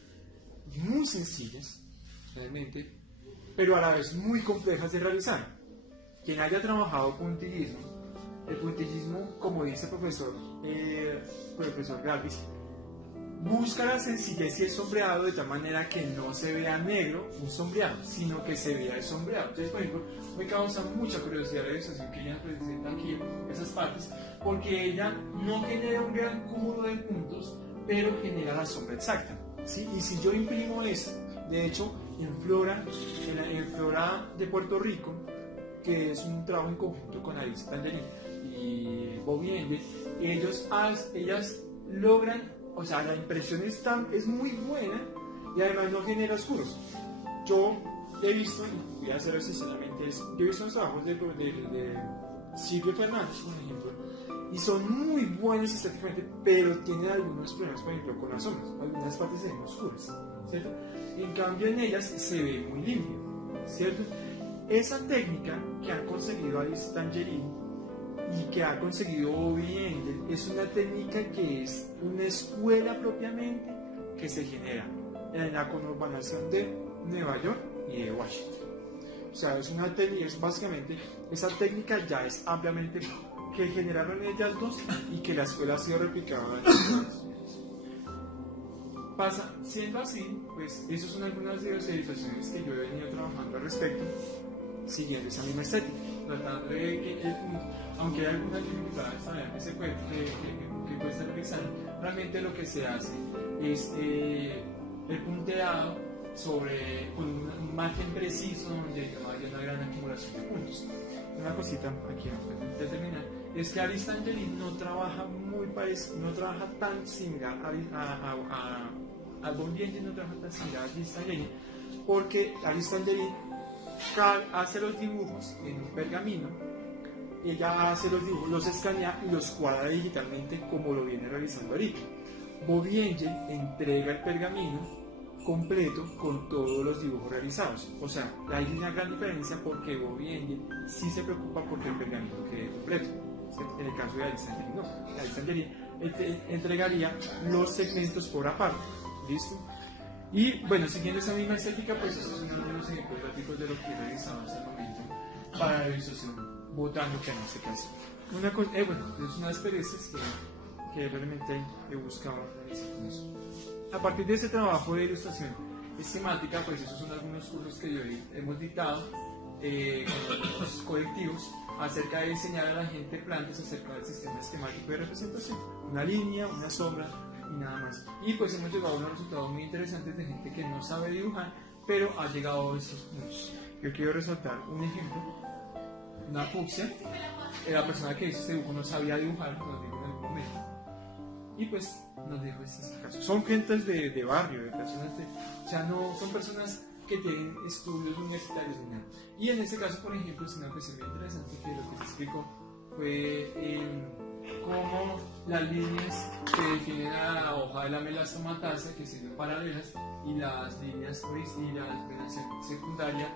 muy sencillas, realmente, pero a la vez muy complejas de realizar. Quien haya trabajado puntillismo, el puntillismo, como dice el profesor Galvis, busca la sencillez y el sombreado de tal manera que no se vea negro un sombreado, sino que se vea el sombreado. Entonces, por ejemplo, me causa mucha curiosidad la ilustración que ella presenta aquí, esas partes, porque ella no genera un gran cúmulo de puntos, pero genera la sombra exacta, ¿sí? Y si yo imprimo eso, de hecho, en Flora de Puerto Rico, que es un trabajo en conjunto con Alice Angelin y Bobby Ende, ellas logran, o sea, la impresión es muy buena y además no genera oscuros. Yo he visto, y voy a hacerlo sinceramente, yo he visto los trabajos de Silvio Fernández, por ejemplo, y son muy buenos estéticamente, pero tienen algunos problemas, por ejemplo, con las sombras. Algunas partes se ven oscuras, ¿cierto? En cambio, en ellas se ve muy limpio, ¿cierto? Esa técnica que ha conseguido Alice Angelin y que ha conseguido Bobby Ende es una técnica que es una escuela propiamente que se genera en la conurbanación de Nueva York y de Washington. O sea, es una técnica, es básicamente, esa técnica ya es ampliamente que generaron ellas dos y que la escuela ha sido replicada en Estados Unidos. Siendo así, pues esas son algunas de las ilustraciones que yo he venido trabajando al respecto, siguiendo esa misma estética, tratando de que, aunque hay algunas dificultades también que cuesta realizar, realmente lo que se hace es el punteado con un margen preciso donde no haya una gran acumulación de puntos. Una cosita aquí antes de terminar es que Alice Angelin no trabaja tan similar a Bobby Ende, no trabaja tan similar a Alice Angelin, porque Alice Angelin hace los dibujos en un pergamino, ella hace los dibujos, los escanea y los cuadra digitalmente como lo viene realizando ahorita. Bobby Ende entrega el pergamino completo con todos los dibujos realizados. O sea, hay una gran diferencia porque Bobby Ende sí se preocupa porque el pergamino quede completo. En el caso de Alice Angelin no. Alice Angelin entregaría los segmentos por aparte. ¿Listo? Y bueno, siguiendo esa misma estética, pues estos son algunos ejemplos gráficos de lo que he realizado hasta el momento para la ilustración botánica en este caso. Es una experiencia que realmente he buscado realizar con eso. A partir de ese trabajo de ilustración esquemática, pues esos son algunos cursos que hemos dictado con los colectivos acerca de diseñar a la gente plantas acerca del sistema esquemático de representación, una línea, una sombra y nada más. Y pues hemos llegado a unos resultados muy interesantes de gente que no sabe dibujar, pero ha llegado a esos puntos. Yo quiero resaltar un ejemplo, una fucsia, la persona que hizo este dibujo no sabía dibujar, lo digo en algún momento, y pues nos dijo este caso. Son gentes de barrio, de personas o sea, no son personas que tienen estudios universitarios ni nada. Y en este caso, por ejemplo, es una cuestión muy interesante que lo que se explicó fue cómo las líneas que definen a la hoja de la melastomatasia, que son paralelas, y las líneas y la venación secundaria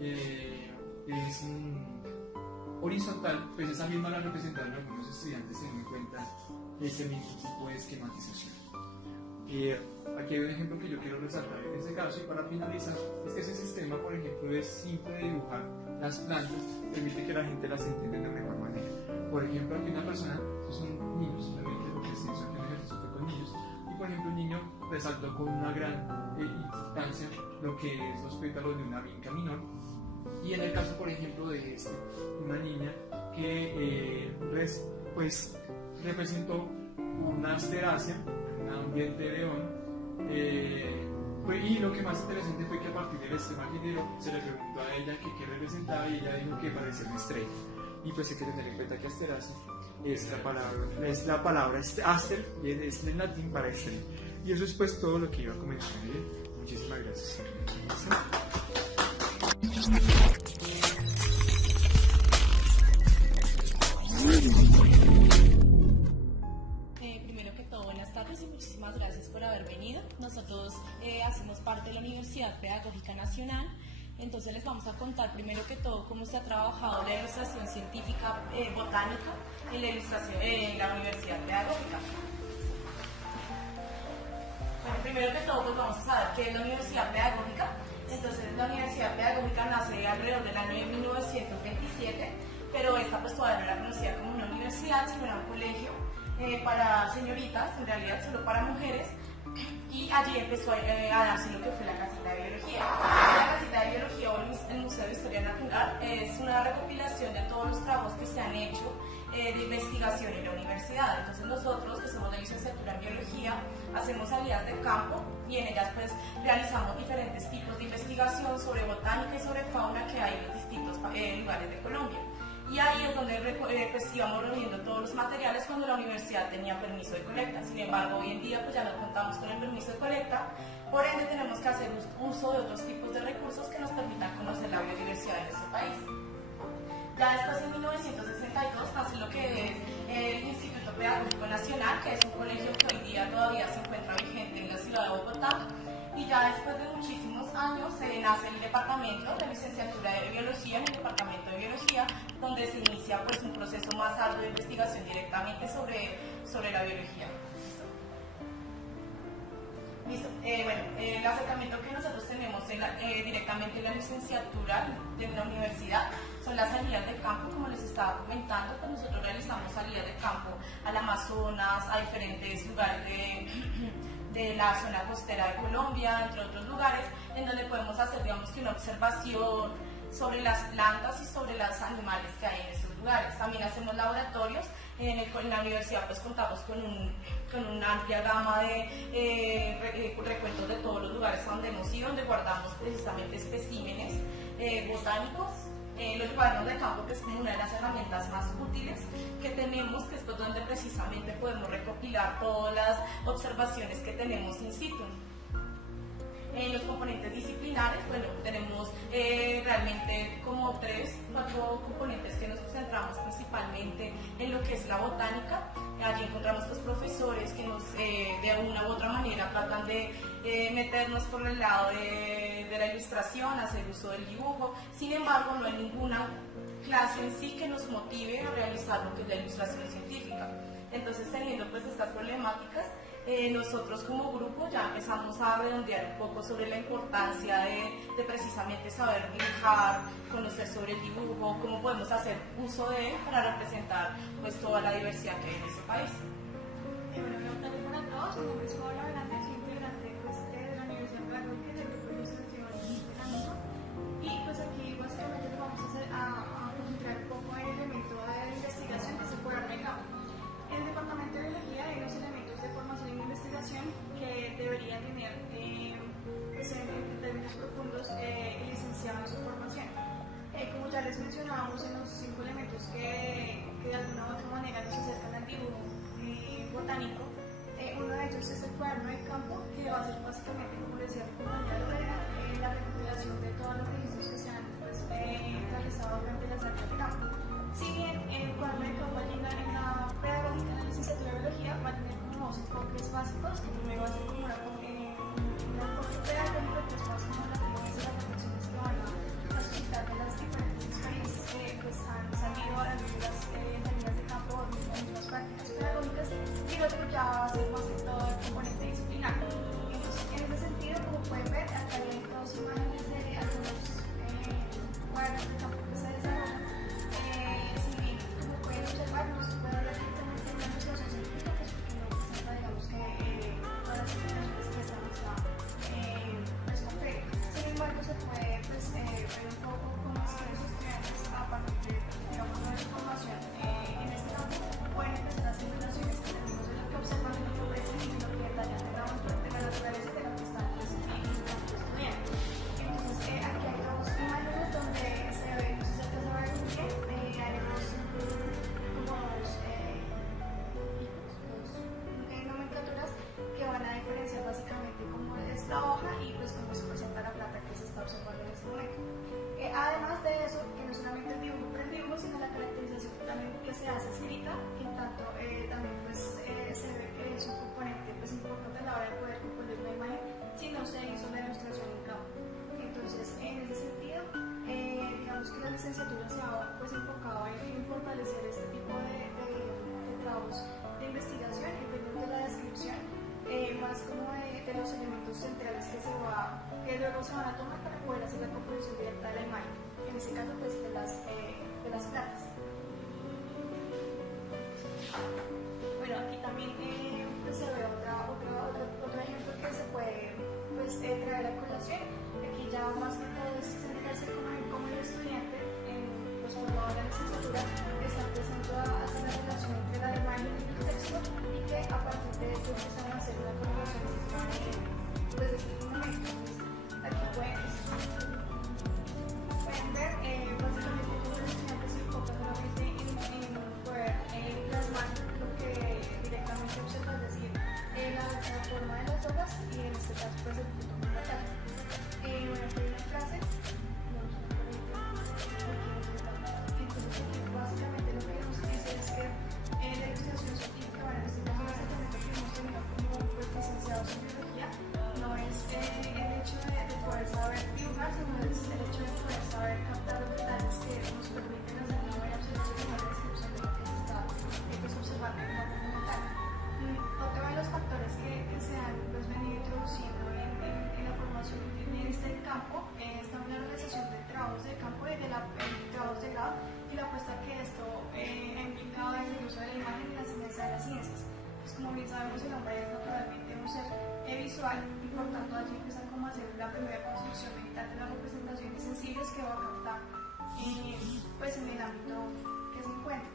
es horizontal, pues esa misma la representaron algunos estudiantes teniendo en cuenta ese mismo tipo de esquematización. Aquí hay un ejemplo que yo quiero resaltar en este caso, y para finalizar, es que ese sistema, por ejemplo, es simple de dibujar las plantas, permite que la gente las entienda de mejor manera. Por ejemplo, aquí una persona, estos son niños, simplemente lo que se hizo aquí en el ejercicio fue con niños, y por ejemplo un niño resaltó con una gran importancia lo que es los pétalos de una vinca minor, y en el caso, por ejemplo, de una niña que pues representó una asterácea, un ambiente de león, y lo que más interesante fue que a partir del esquema que dio se le preguntó a ella qué representaba, y ella dijo que parecía una estrella. Y pues hay que tener en cuenta que asterácea es la palabra aster, y es en latín para estrella. Y eso es pues todo lo que iba a comentar. Muchísimas gracias. Primero que todo, buenas tardes y muchísimas gracias por haber venido. Nosotros hacemos parte de la Universidad Pedagógica Nacional. Entonces les vamos a contar primero que todo cómo se ha trabajado la ilustración científica botánica en la Universidad Pedagógica. Bueno, primero que todo pues vamos a saber qué es la Universidad Pedagógica. Entonces la Universidad Pedagógica nace alrededor del año de 1927, pero esta pues todavía no era conocida como una universidad, sino era un colegio para señoritas, en realidad solo para mujeres. Y allí empezó a darse lo que fue la casita de biología. La casita de biología o el Museo de Historia Natural es una recopilación de todos los trabajos que se han hecho de investigación en la universidad. Entonces nosotros, que somos de licenciatura en biología, hacemos salidas de campo y en ellas pues realizamos diferentes tipos de investigación sobre botánica y sobre fauna que hay en los distintos lugares de Colombia. Y ahí es donde pues, íbamos reuniendo todos los materiales cuando la universidad tenía permiso de colecta. Sin embargo, hoy en día pues, ya no contamos con el permiso de colecta, por ende tenemos que hacer uso de otros tipos de recursos que nos permitan conocer la biodiversidad de nuestro país. Ya después, en 1962, nace lo que es el Instituto Pedagógico Nacional, que es un colegio que hoy día todavía se encuentra vigente en la ciudad de Bogotá. Y ya después de muchísimos años nace el departamento de licenciatura de biología, en el departamento de biología, donde se inicia pues, un proceso más arduo de investigación directamente sobre la biología. ¿Listo? El acercamiento que nosotros tenemos directamente en la licenciatura de la universidad son las salidas de campo, como les estaba comentando, pues nosotros realizamos salidas de campo al Amazonas, a diferentes lugares de la zona costera de Colombia, entre otros lugares, en donde podemos hacer, digamos, que una observación sobre las plantas y sobre los animales que hay en estos lugares. También hacemos laboratorios. En la universidad pues contamos con una amplia gama de recuentos de todos los lugares a donde hemos ido, donde guardamos precisamente especímenes botánicos. Los cuadernos de campo, que es como una de las herramientas más útiles que tenemos, que es donde precisamente podemos recopilar todas las observaciones que tenemos in situ. En los componentes disciplinares, bueno, tenemos realmente como 4 componentes que nos centramos principalmente en lo que es la botánica. Allí encontramos los profesores que nos, de alguna u otra manera, tratan de meternos por el lado de la ilustración, hacer uso del dibujo. Sin embargo, no hay ninguna clase en sí que nos motive a realizar lo que es la ilustración científica. Entonces, teniendo pues estas problemáticas, nosotros como grupo ya empezamos a redondear un poco sobre la importancia de precisamente saber dibujar, conocer sobre el dibujo, cómo podemos hacer uso de él para representar pues toda la diversidad que hay en este país. Buenas tardes para todos, mi nombre es Paola Velázquez, soy integrante pues, de la Universidad Pedagógica del Grupo de Ilustración Botánica, y pues aquí básicamente nos vamos a concentrar un poco en el elemento de investigación que se puede dar en el campo. En el departamento de biología hay unos elementos de formación e investigación que debería tener pues, en términos profundos el licenciado en su formación. Como ya les mencionábamos en los 5 elementos que de alguna u otra manera nos acercan al dibujo botánico, Uno de ellos es el cuaderno de campo, que va a ser básicamente, como decía mi compañera Lorena, la recopilación de todos los registros que se han pues, realizado durante las áreas de campo. Si bien el cuaderno de campo allí en la pedagógica, en la licenciatura de biología, va a tener como dos enfoques básicos. El primero va a ser como un enfoque pedagógico, que es más como las reflexiones que van a suscitar de las diferentes experiencias que pues, han salido a las salidas de campo o las prácticas pedagógicas, y el otro ya va a ser más que todo el componente disciplinar. Entonces, en ese sentido, como pueden ver, acá hay dos imágenes de algunos cuadernos de campo que se desarrollan. Si bien, como pueden observar, no se puede hablar directamente de una investigación científica, pues porque no presenta, digamos que todas las informaciones que están pues concretas. Sin embargo, se puede pues, ver un poco cómo es que los estudiantes, a partir de, digamos, de la información en este campo, pueden empezar a hacer relaciones en términos de lo que observan, de lo que ofrecen y de lo que detallan de la naturaleza de lo que están pues, en el campo estudiando. Entonces, aquí hay dos imágenes donde se ve, no sé si se alcanza a ver muy bien, hay dos nomenclaturas que van a diferenciar básicamente cómo es la hoja y pues cómo se presenta la planta que se está observando en este momento. Además de eso, que no solamente el dibujo por el dibujo, sino la caracterización también que se hace escrita, que en tanto también pues, se ve que es un componente pues, importante a la hora de poder componer una imagen, si no se hizo la ilustración en campo. Entonces, en ese sentido, digamos que la licenciatura se ha pues, enfocado en fortalecer este tipo de trabajos de investigación, en términos de la descripción, más como de los elementos centrales que luego se van a tomar para poder hacer la composición directa de la imagen, en este caso pues de las plantas. Bueno, aquí también pues, se ve otro ejemplo que se puede pues, traer a colación. Aquí ya más que todo es centrarse como el estudiante pues, formado en la licenciatura está empezando a hacer la relación entre la imagen y el texto, y que a partir de ello empiezan a hacer una correlación pues, de este momento. Aquí pueden ver básicamente cómo los estudiantes se enfocan nuevamente en poder plasmar lo que directamente observa, es decir, la forma de las hojas y en este caso pues el punto fundamental. Bueno, aquí hay una frase. Entonces, básicamente lo que nos dice es que la investigación científica, bueno, en este caso el acercamiento que hemos tenido como pues, licenciados en biología, no es el hecho de poder saber dibujar, sino es el hecho de poder saber captar los detalles que nos permiten hacer una buena observación y una descripción de lo que se está observando en la documental. Otro de los factores que se han pues, venido introduciendo en la formación en este campo es también la realización de trabajos de campo y de trabajos de grado, y la apuesta que esto ha implicado en el uso de la imagen y la enseñanza de las ciencias. Pues como bien sabemos, el hombre es naturalmente un ser visual, y por tanto allí empiezan como a hacer la primera construcción mental de las representaciones sensibles que va a captar pues en el ámbito que se encuentra.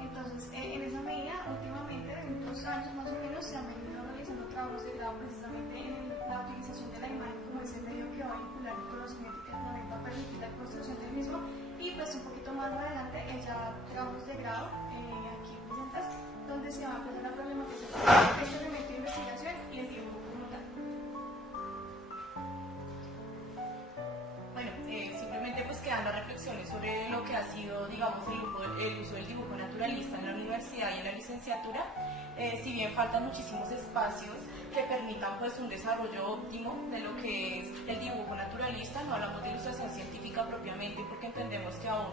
Entonces, en esa medida, últimamente, en 2 años más o menos, se han venido realizando trabajos de grado precisamente en la utilización de la imagen como ese medio que va a vincular el conocimiento y que también va a permitir la construcción del mismo. Y pues un poquito más adelante, ya trabajos de grado, aquí presentes, donde se va a empezar a problematizar este elemento de investigación y el dibujo como tal. Bueno, simplemente pues quedan las reflexiones sobre lo que ha sido, digamos, el uso del dibujo naturalista en la universidad y en la licenciatura. Si bien faltan muchísimos espacios que permitan pues un desarrollo óptimo de lo que es el dibujo naturalista, no hablamos de ilustración científica propiamente porque entendemos que aún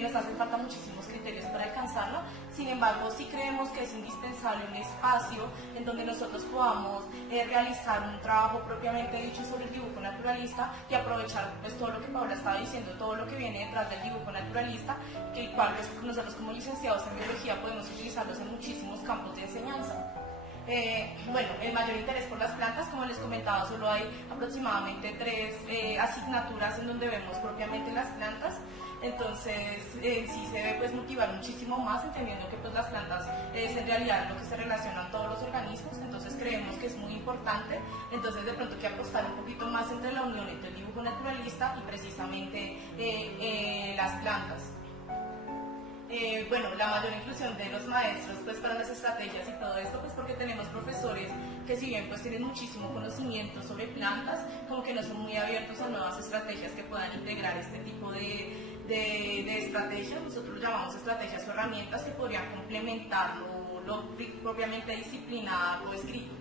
nos hacen falta muchísimos criterios para alcanzarlo. Sin embargo, sí creemos que es indispensable un espacio en donde nosotros podamos realizar un trabajo propiamente dicho sobre el dibujo naturalista y aprovechar pues todo lo que Paula estaba diciendo, todo lo que viene detrás del dibujo naturalista, que el cual pues, nosotros como licenciados en biología podemos utilizarlos en muchísimos campos de enseñanza. Bueno, el mayor interés por las plantas, como les comentaba, solo hay aproximadamente 3 asignaturas en donde vemos propiamente las plantas. Entonces sí se debe pues motivar muchísimo más, entendiendo que pues las plantas es en realidad lo que se relacionan todos los organismos. Entonces creemos que es muy importante, entonces de pronto que apostar un poquito más entre la unión entre el dibujo naturalista y precisamente las plantas. bueno, la mayor inclusión de los maestros pues para las estrategias y todo esto, pues porque tenemos profesores que si bien pues tienen muchísimo conocimiento sobre plantas, como que no son muy abiertos a nuevas estrategias que puedan integrar este tipo de estrategias. Nosotros lo llamamos estrategias o herramientas que podrían complementar lo propiamente disciplinado o escrito.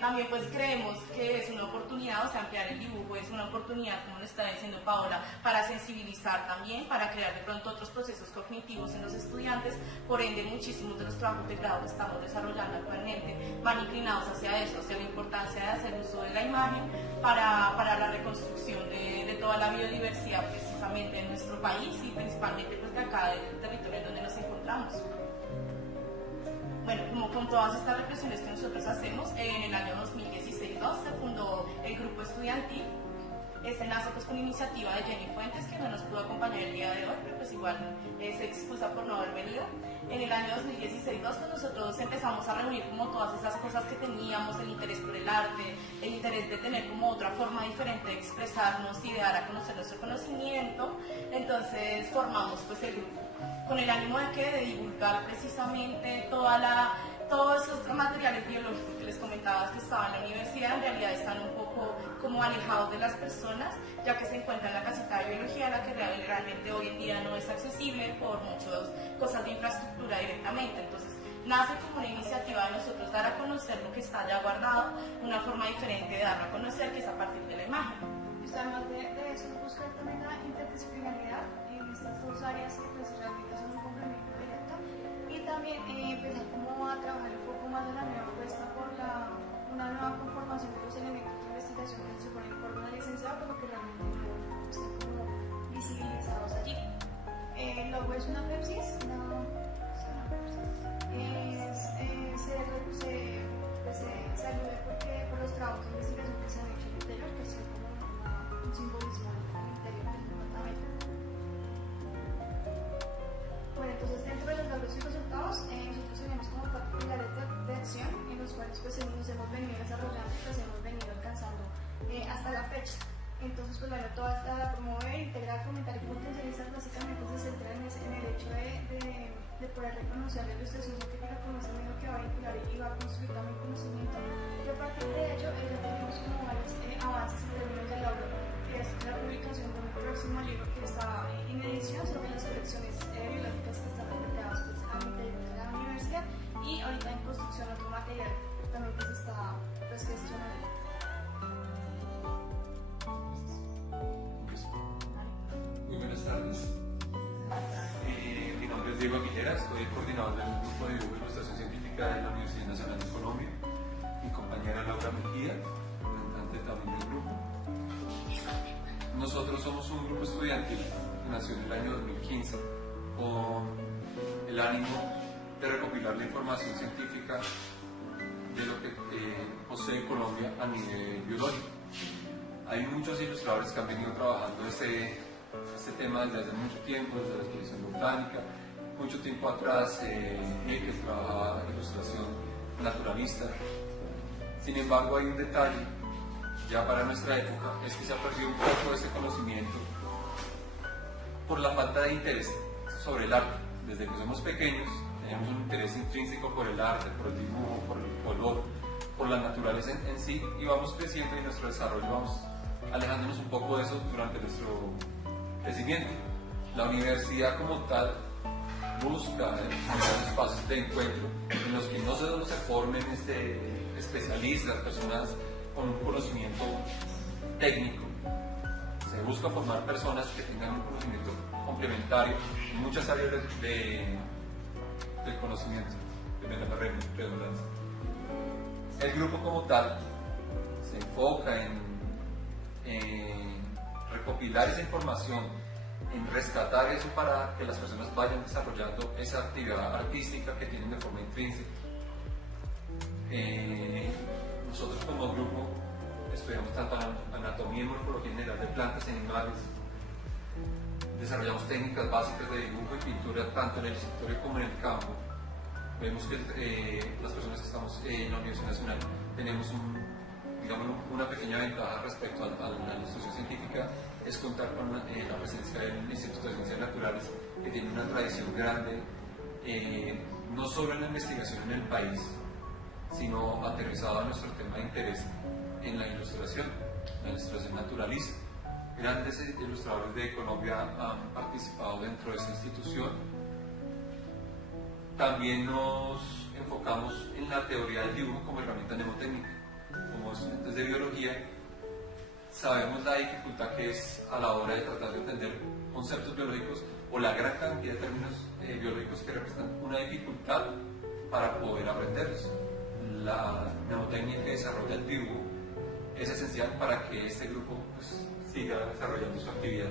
También pues creemos que es una oportunidad, o sea, ampliar el dibujo es una oportunidad, como lo está diciendo Paola, para sensibilizar también, para crear de pronto otros procesos cognitivos en los estudiantes. Por ende, muchísimos de los trabajos de grado que estamos desarrollando actualmente van inclinados hacia eso, hacia la importancia de hacer uso de la imagen para la reconstrucción de toda la biodiversidad precisamente en nuestro país y principalmente pues de acá del territorio donde nos encontramos. Bueno, como con todas estas reflexiones que nosotros hacemos, en el año 2016 se fundó el grupo estudiantil. Este nace pues con iniciativa de Jenny Fuentes, que no nos pudo acompañar el día de hoy, pero pues igual se excusa por no haber venido. En el año 2016 pues nosotros empezamos a reunir como todas esas cosas que teníamos, el interés por el arte, el interés de tener como otra forma diferente de expresarnos y de dar a conocer nuestro conocimiento. Entonces formamos pues el grupo con el ánimo de divulgar precisamente todos esos materiales biológicos que les comentaba que estaban en la universidad. En realidad están un poco como alejados de las personas, ya que se encuentra en la casita de biología, la que realmente hoy en día no es accesible por muchas cosas de infraestructura directamente. Entonces nace como una iniciativa de nosotros dar a conocer lo que está ya guardado, una forma diferente de darlo a conocer, que es a partir de la imagen. Pues además de eso, buscar también la interdisciplinaridad en estas dos áreas que pues realmente son un complemento directo, y también empezar como a trabajar un poco más de la nueva apuesta por una nueva conformación de los elementos de investigación que se ponen por una licenciada, pero que realmente no están como visibilizados allí. El logo es una Pepsi, se alude porque por los trabajos de investigación que se han hecho en el interior, que es como un simbolismo al interior del departamento. Bueno, entonces dentro de los logros y resultados, nosotros tenemos como 4 pilares de acción en los cuales pues nos hemos venido desarrollando y pues hemos venido alcanzando hasta la fecha. Entonces, pues bueno, toda esta promover, integrar, fomentar y potencializar básicamente se centra en el hecho de poder reconocer la ilustración científica como ese medio que va a vincular y va a construir también conocimiento. Y a partir de ello, ya tenemos como varios avances en términos de logro, que es la publicación de un próximo libro que está en edición sobre las colecciones biológicas que están recuperadas pues, al interior de la universidad, y ahorita en construcción otro material también que se está pues, gestionando. Muy buenas tardes. Mi nombre es Diego Aguilera, soy coordinador del Grupo de Dibujo e Ilustración Científica de la Universidad Nacional de Colombia. Mi compañera Laura Mejía, representante también del grupo. Nosotros somos un grupo estudiantil que nació en el año 2015 con el ánimo de recopilar la información científica de lo que posee Colombia a nivel biológico. Hay muchos ilustradores que han venido trabajando este tema desde hace mucho tiempo, desde la exposición botánica. Mucho tiempo atrás, que trabajaba ilustración naturalista. Sin embargo, hay un detalle, ya para nuestra época, es que se ha perdido un poco de ese conocimiento por la falta de interés sobre el arte. Desde que somos pequeños, tenemos un interés intrínseco por el arte, por el dibujo, por el color, por la naturaleza en sí, y vamos creciendo y en nuestro desarrollo vamos alejándonos un poco de eso durante nuestro crecimiento. La universidad como tal busca generar espacios de encuentro en los que no solo se formen especialistas, personas con un conocimiento técnico, se busca formar personas que tengan un conocimiento complementario en muchas áreas del conocimiento, de la redundancia. El grupo como tal se enfoca en recopilar esa información, en rescatar eso para que las personas vayan desarrollando esa actividad artística que tienen de forma intrínseca. Nosotros como grupo estudiamos tanto anatomía y morfología general de plantas y animales, desarrollamos técnicas básicas de dibujo y pintura tanto en el escritorio como en el campo. Vemos que las personas que estamos en la Universidad Nacional tenemos digamos, una pequeña ventaja respecto a la ilustración científica es contar con la presencia del Instituto de Ciencias Naturales, que tiene una tradición grande, no solo en la investigación en el país, sino aterrizado a nuestro tema de interés en la ilustración naturalista. Grandes ilustradores de Colombia han participado dentro de esta institución. También nos enfocamos en la teoría del dibujo como herramienta mnemotécnica. Como estudiantes de biología, sabemos la dificultad que es a la hora de tratar de entender conceptos biológicos o la gran cantidad de términos biológicos que representan una dificultad para poder aprenderlos. La mnemotecnia que desarrolla el dibujo es esencial para que este grupo pues, siga desarrollando su actividad.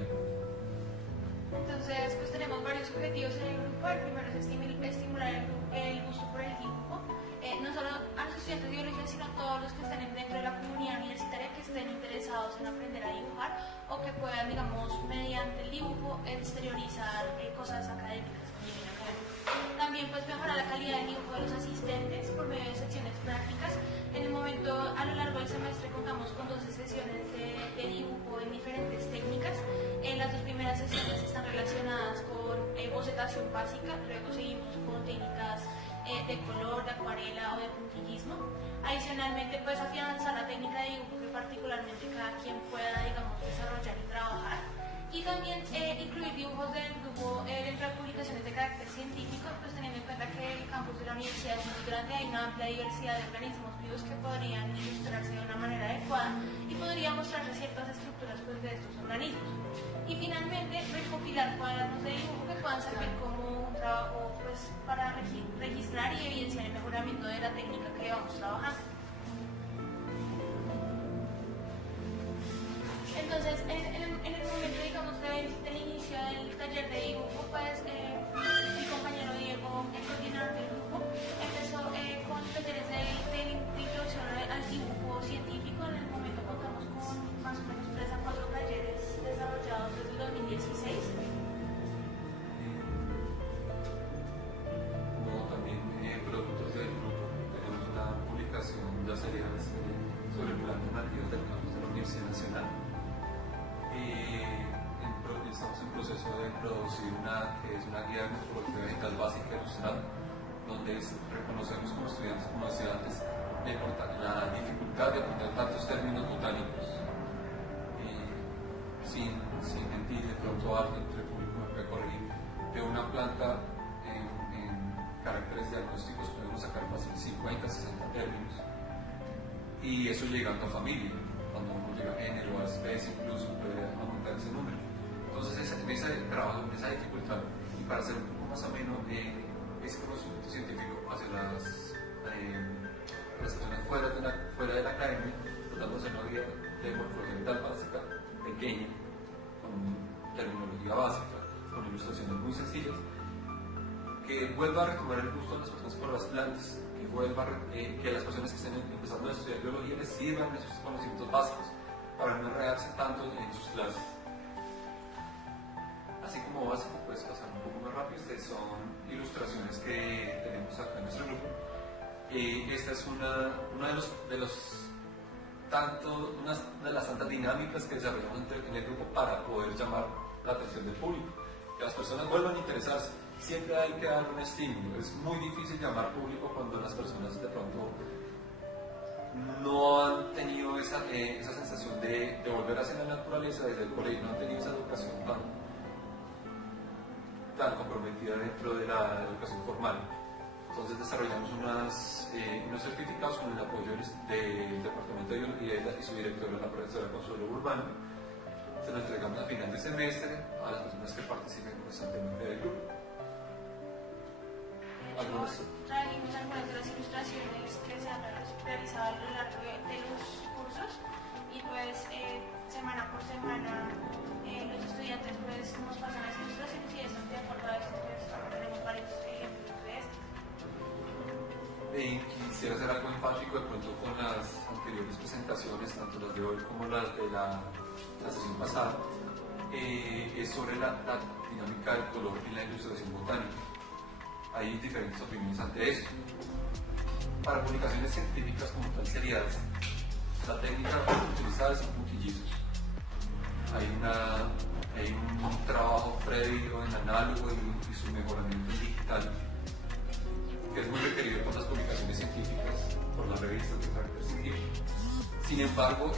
Entonces, pues tenemos varios objetivos en el grupo. El primero es estimular el gusto por el dibujo, no solo a los estudiantes de biología, sino a todos los que estén dentro de la comunidad universitaria que estén interesados en aprender a dibujar o que puedan, digamos, mediante el dibujo exteriorizar cosas académicas. También pues mejorar la calidad del dibujo de los asistentes por medio de secciones prácticas. En el momento, a lo largo del semestre, contamos con 12 sesiones de dibujo en diferentes técnicas. Las dos primeras sesiones están relacionadas con bocetación básica, luego seguimos con técnicas de color, de acuarela o de puntillismo. Adicionalmente, pues afianzar la técnica de dibujo que particularmente cada quien pueda, digamos, desarrollar y trabajar. Y también incluir dibujos del grupo dentro de publicaciones de carácter científico, pues teniendo en cuenta que el campus de la universidad es muy grande, hay una amplia diversidad de organismos vivos que podrían ilustrarse de una manera adecuada y podría mostrarse ciertas estructuras pues, de estos organismos. Y finalmente, recopilar cuadernos de dibujo que puedan servir como un trabajo pues, para registrar y evidenciar el mejoramiento de la técnica que vamos trabajando. Entonces, en el momento, digamos, del inicio del taller de dibujo, pues mi compañero Diego, el coordinador del grupo, empezó con talleres de introducción al dibujo científico. En el momento contamos con más o menos 3 a 4 talleres desarrollados desde el 2016. Como también productos del grupo, tenemos una publicación ya sería sobre el plan de nativos del campus de la Universidad Nacional. Estamos en proceso de producir que es una guía de morfología vegetal básica ilustrada, donde reconocemos como estudiantes, como decía antes, la dificultad de aprender tantos términos botánicos. Sin mentir, de pronto alguien entre el público me puede corregir, de una planta en caracteres diagnósticos podemos sacar fácil 50, 60 términos. Y eso llegando a familia, cuando uno llega a género, a especie, incluso puede aumentar ese número. Entonces, en ese trabajo, en esa dificultad, y para hacer un poco más ameno ese conocimiento científico hacia las personas fuera de la academia, tratando de hacer una guía de morfología vegetal básica, pequeña, con terminología básica, con ilustraciones muy sencillas, que vuelva a retomar el gusto de las personas por las plantas, que las personas que estén empezando a estudiar biología les sirvan esos conocimientos básicos para no enredarse tanto en sus clases. Así como básico, puedes pasar un poco más rápido. Estas son ilustraciones que tenemos acá en nuestro grupo. Esta es una de las tantas dinámicas que desarrollamos en el grupo para poder llamar la atención del público, que las personas vuelvan a interesarse. Siempre hay que dar un estímulo. Es muy difícil llamar público cuando las personas de pronto no han tenido esa sensación de volver hacia la naturaleza desde el colegio, no han tenido esa educación tan comprometida dentro de la educación formal. Entonces desarrollamos unos certificados con el apoyo del Departamento de Biología y su directora, la profesora Consuelo Urbano. Se lo entregamos a final de semestre a las personas que participen constantemente del grupo. Trajimos algunas de las ilustraciones que se han realizado a lo largo de los cursos y pues semana por semana los estudiantes pues nos pasan las ilustraciones y están de acuerdo a esto, pues tenemos varios ejemplos de esto. Quisiera hacer algo enfático de pronto con las anteriores presentaciones, tanto las de hoy como las de la sesión pasada, es sobre la dinámica del color y la ilustración botánica. Hay diferentes opiniones ante esto. Para publicaciones científicas como tal seriadas, la técnica utilizada es un puntillizo. Hay un trabajo previo en análogo y su mejoramiento en digital, que es muy requerido por las publicaciones científicas, por las revistas de carácter científico. Sin embargo,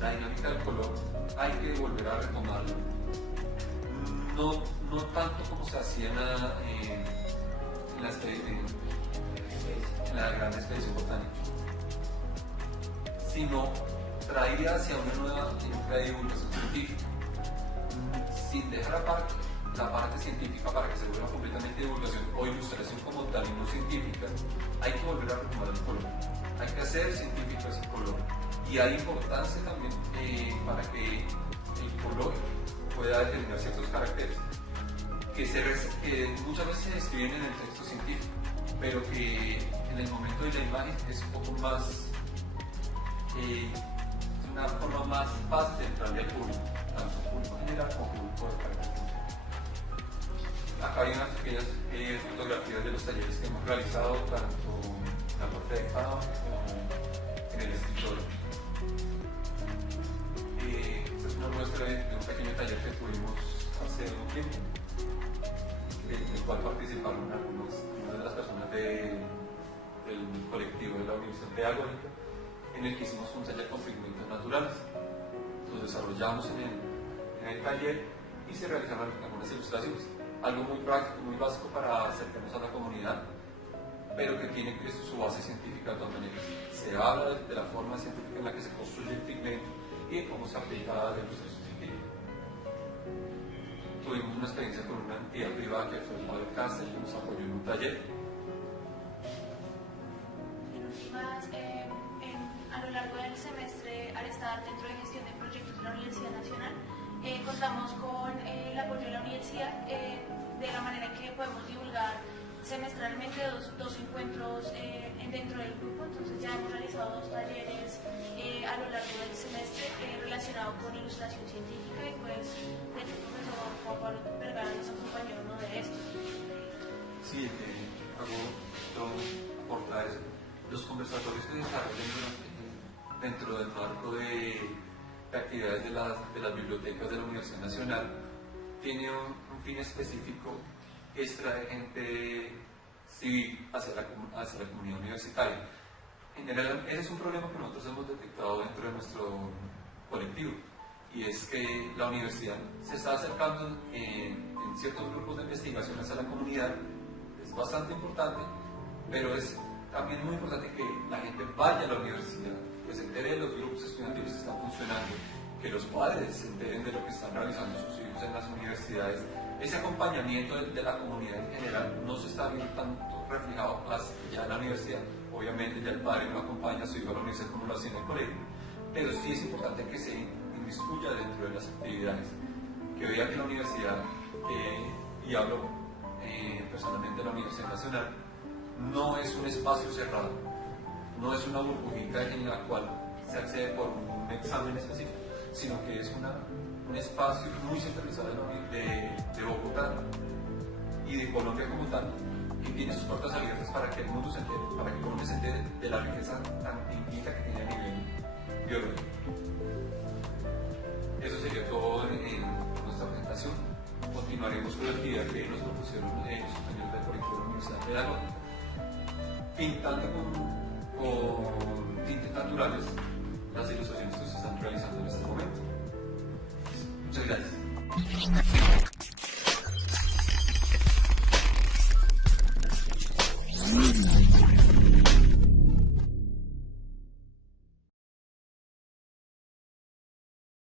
la dinámica del color hay que volver a retomarlo. No tanto como se hacía en la gran expedición botánica, sino traída hacia una nueva dinámica de divulgación científica, sin dejar aparte la parte científica para que se vuelva completamente divulgación o ilustración como tal y no científica. Hay que volver a retomar el color, hay que hacer científico ese color, y hay importancia también para que el color pueda determinar ciertos caracteres que muchas veces se describen en el texto científico, pero que en el momento de la imagen es un poco más, es una forma más fácil de entrarle al público, tanto público general como público de carácter. Acá hay unas pequeñas fotografías de los talleres que hemos realizado, tanto en la parte de cada como en el escritorio. Esta es una muestra de un pequeño taller que tuvimos hace un tiempo, en el cual participaron algunas de las personas del colectivo de la Universidad Pedagógica, en el que hicimos un taller con pigmentos naturales. Lo desarrollamos en el taller y se realizaron algunas ilustraciones. Algo muy práctico, muy básico para acercarnos a la comunidad, pero que tiene su base científica de todas maneras. Se habla de la forma científica en la que se construye el pigmento y de cómo se aplica a la ilustración científica. Tuvimos una experiencia con una entidad privada que fue el Padre Cáncer, que nos apoyó en un taller. En últimas, a lo largo del semestre, al estar dentro de gestión de proyectos de la Universidad Nacional, contamos con el apoyo de la universidad de la manera en que podemos divulgar semestralmente dos encuentros dentro del grupo. Entonces ya hemos realizado 2 talleres a lo largo del semestre relacionados con ilustración científica, y pues el profesor Juan Pablo Vergara nos acompañó en uno de estos. Sí, aportar eso. Los conversatorios que desarrollan dentro del marco de actividades de las bibliotecas de la Universidad Nacional tiene un fin específico, extraer gente civil hacia la comunidad universitaria. En general, ese es un problema que nosotros hemos detectado dentro de nuestro colectivo, y es que la universidad se está acercando en ciertos grupos de investigación hacia la comunidad. Es bastante importante, pero es también muy importante que la gente vaya a la universidad, que se entere de los grupos estudiantiles que están funcionando, que los padres se enteren de lo que están realizando sus hijos en las universidades. Ese acompañamiento de la comunidad en general no se está viendo tanto reflejado ya en la universidad. Obviamente ya el padre no acompaña a su hijo a la universidad como lo hacía en el colegio, pero sí es importante que se inmiscuya dentro de las actividades, que vea que la universidad, y hablo personalmente de la Universidad Nacional, no es un espacio cerrado, no es una burbujita en la cual se accede por un examen específico, sino que es un espacio muy centralizado de Bogotá y de Colombia como tal, que tiene sus puertas abiertas para que el mundo se entere, para que Colombia se entere de la riqueza tan infinita que tiene a nivel biológico. Eso sería todo en nuestra presentación. Continuaremos con la actividad que nos propusieron los compañeros del colectivo de la Universidad Pedagógica, pintando con tintes naturales las ilustraciones que se están realizando en este momento. Muchas gracias.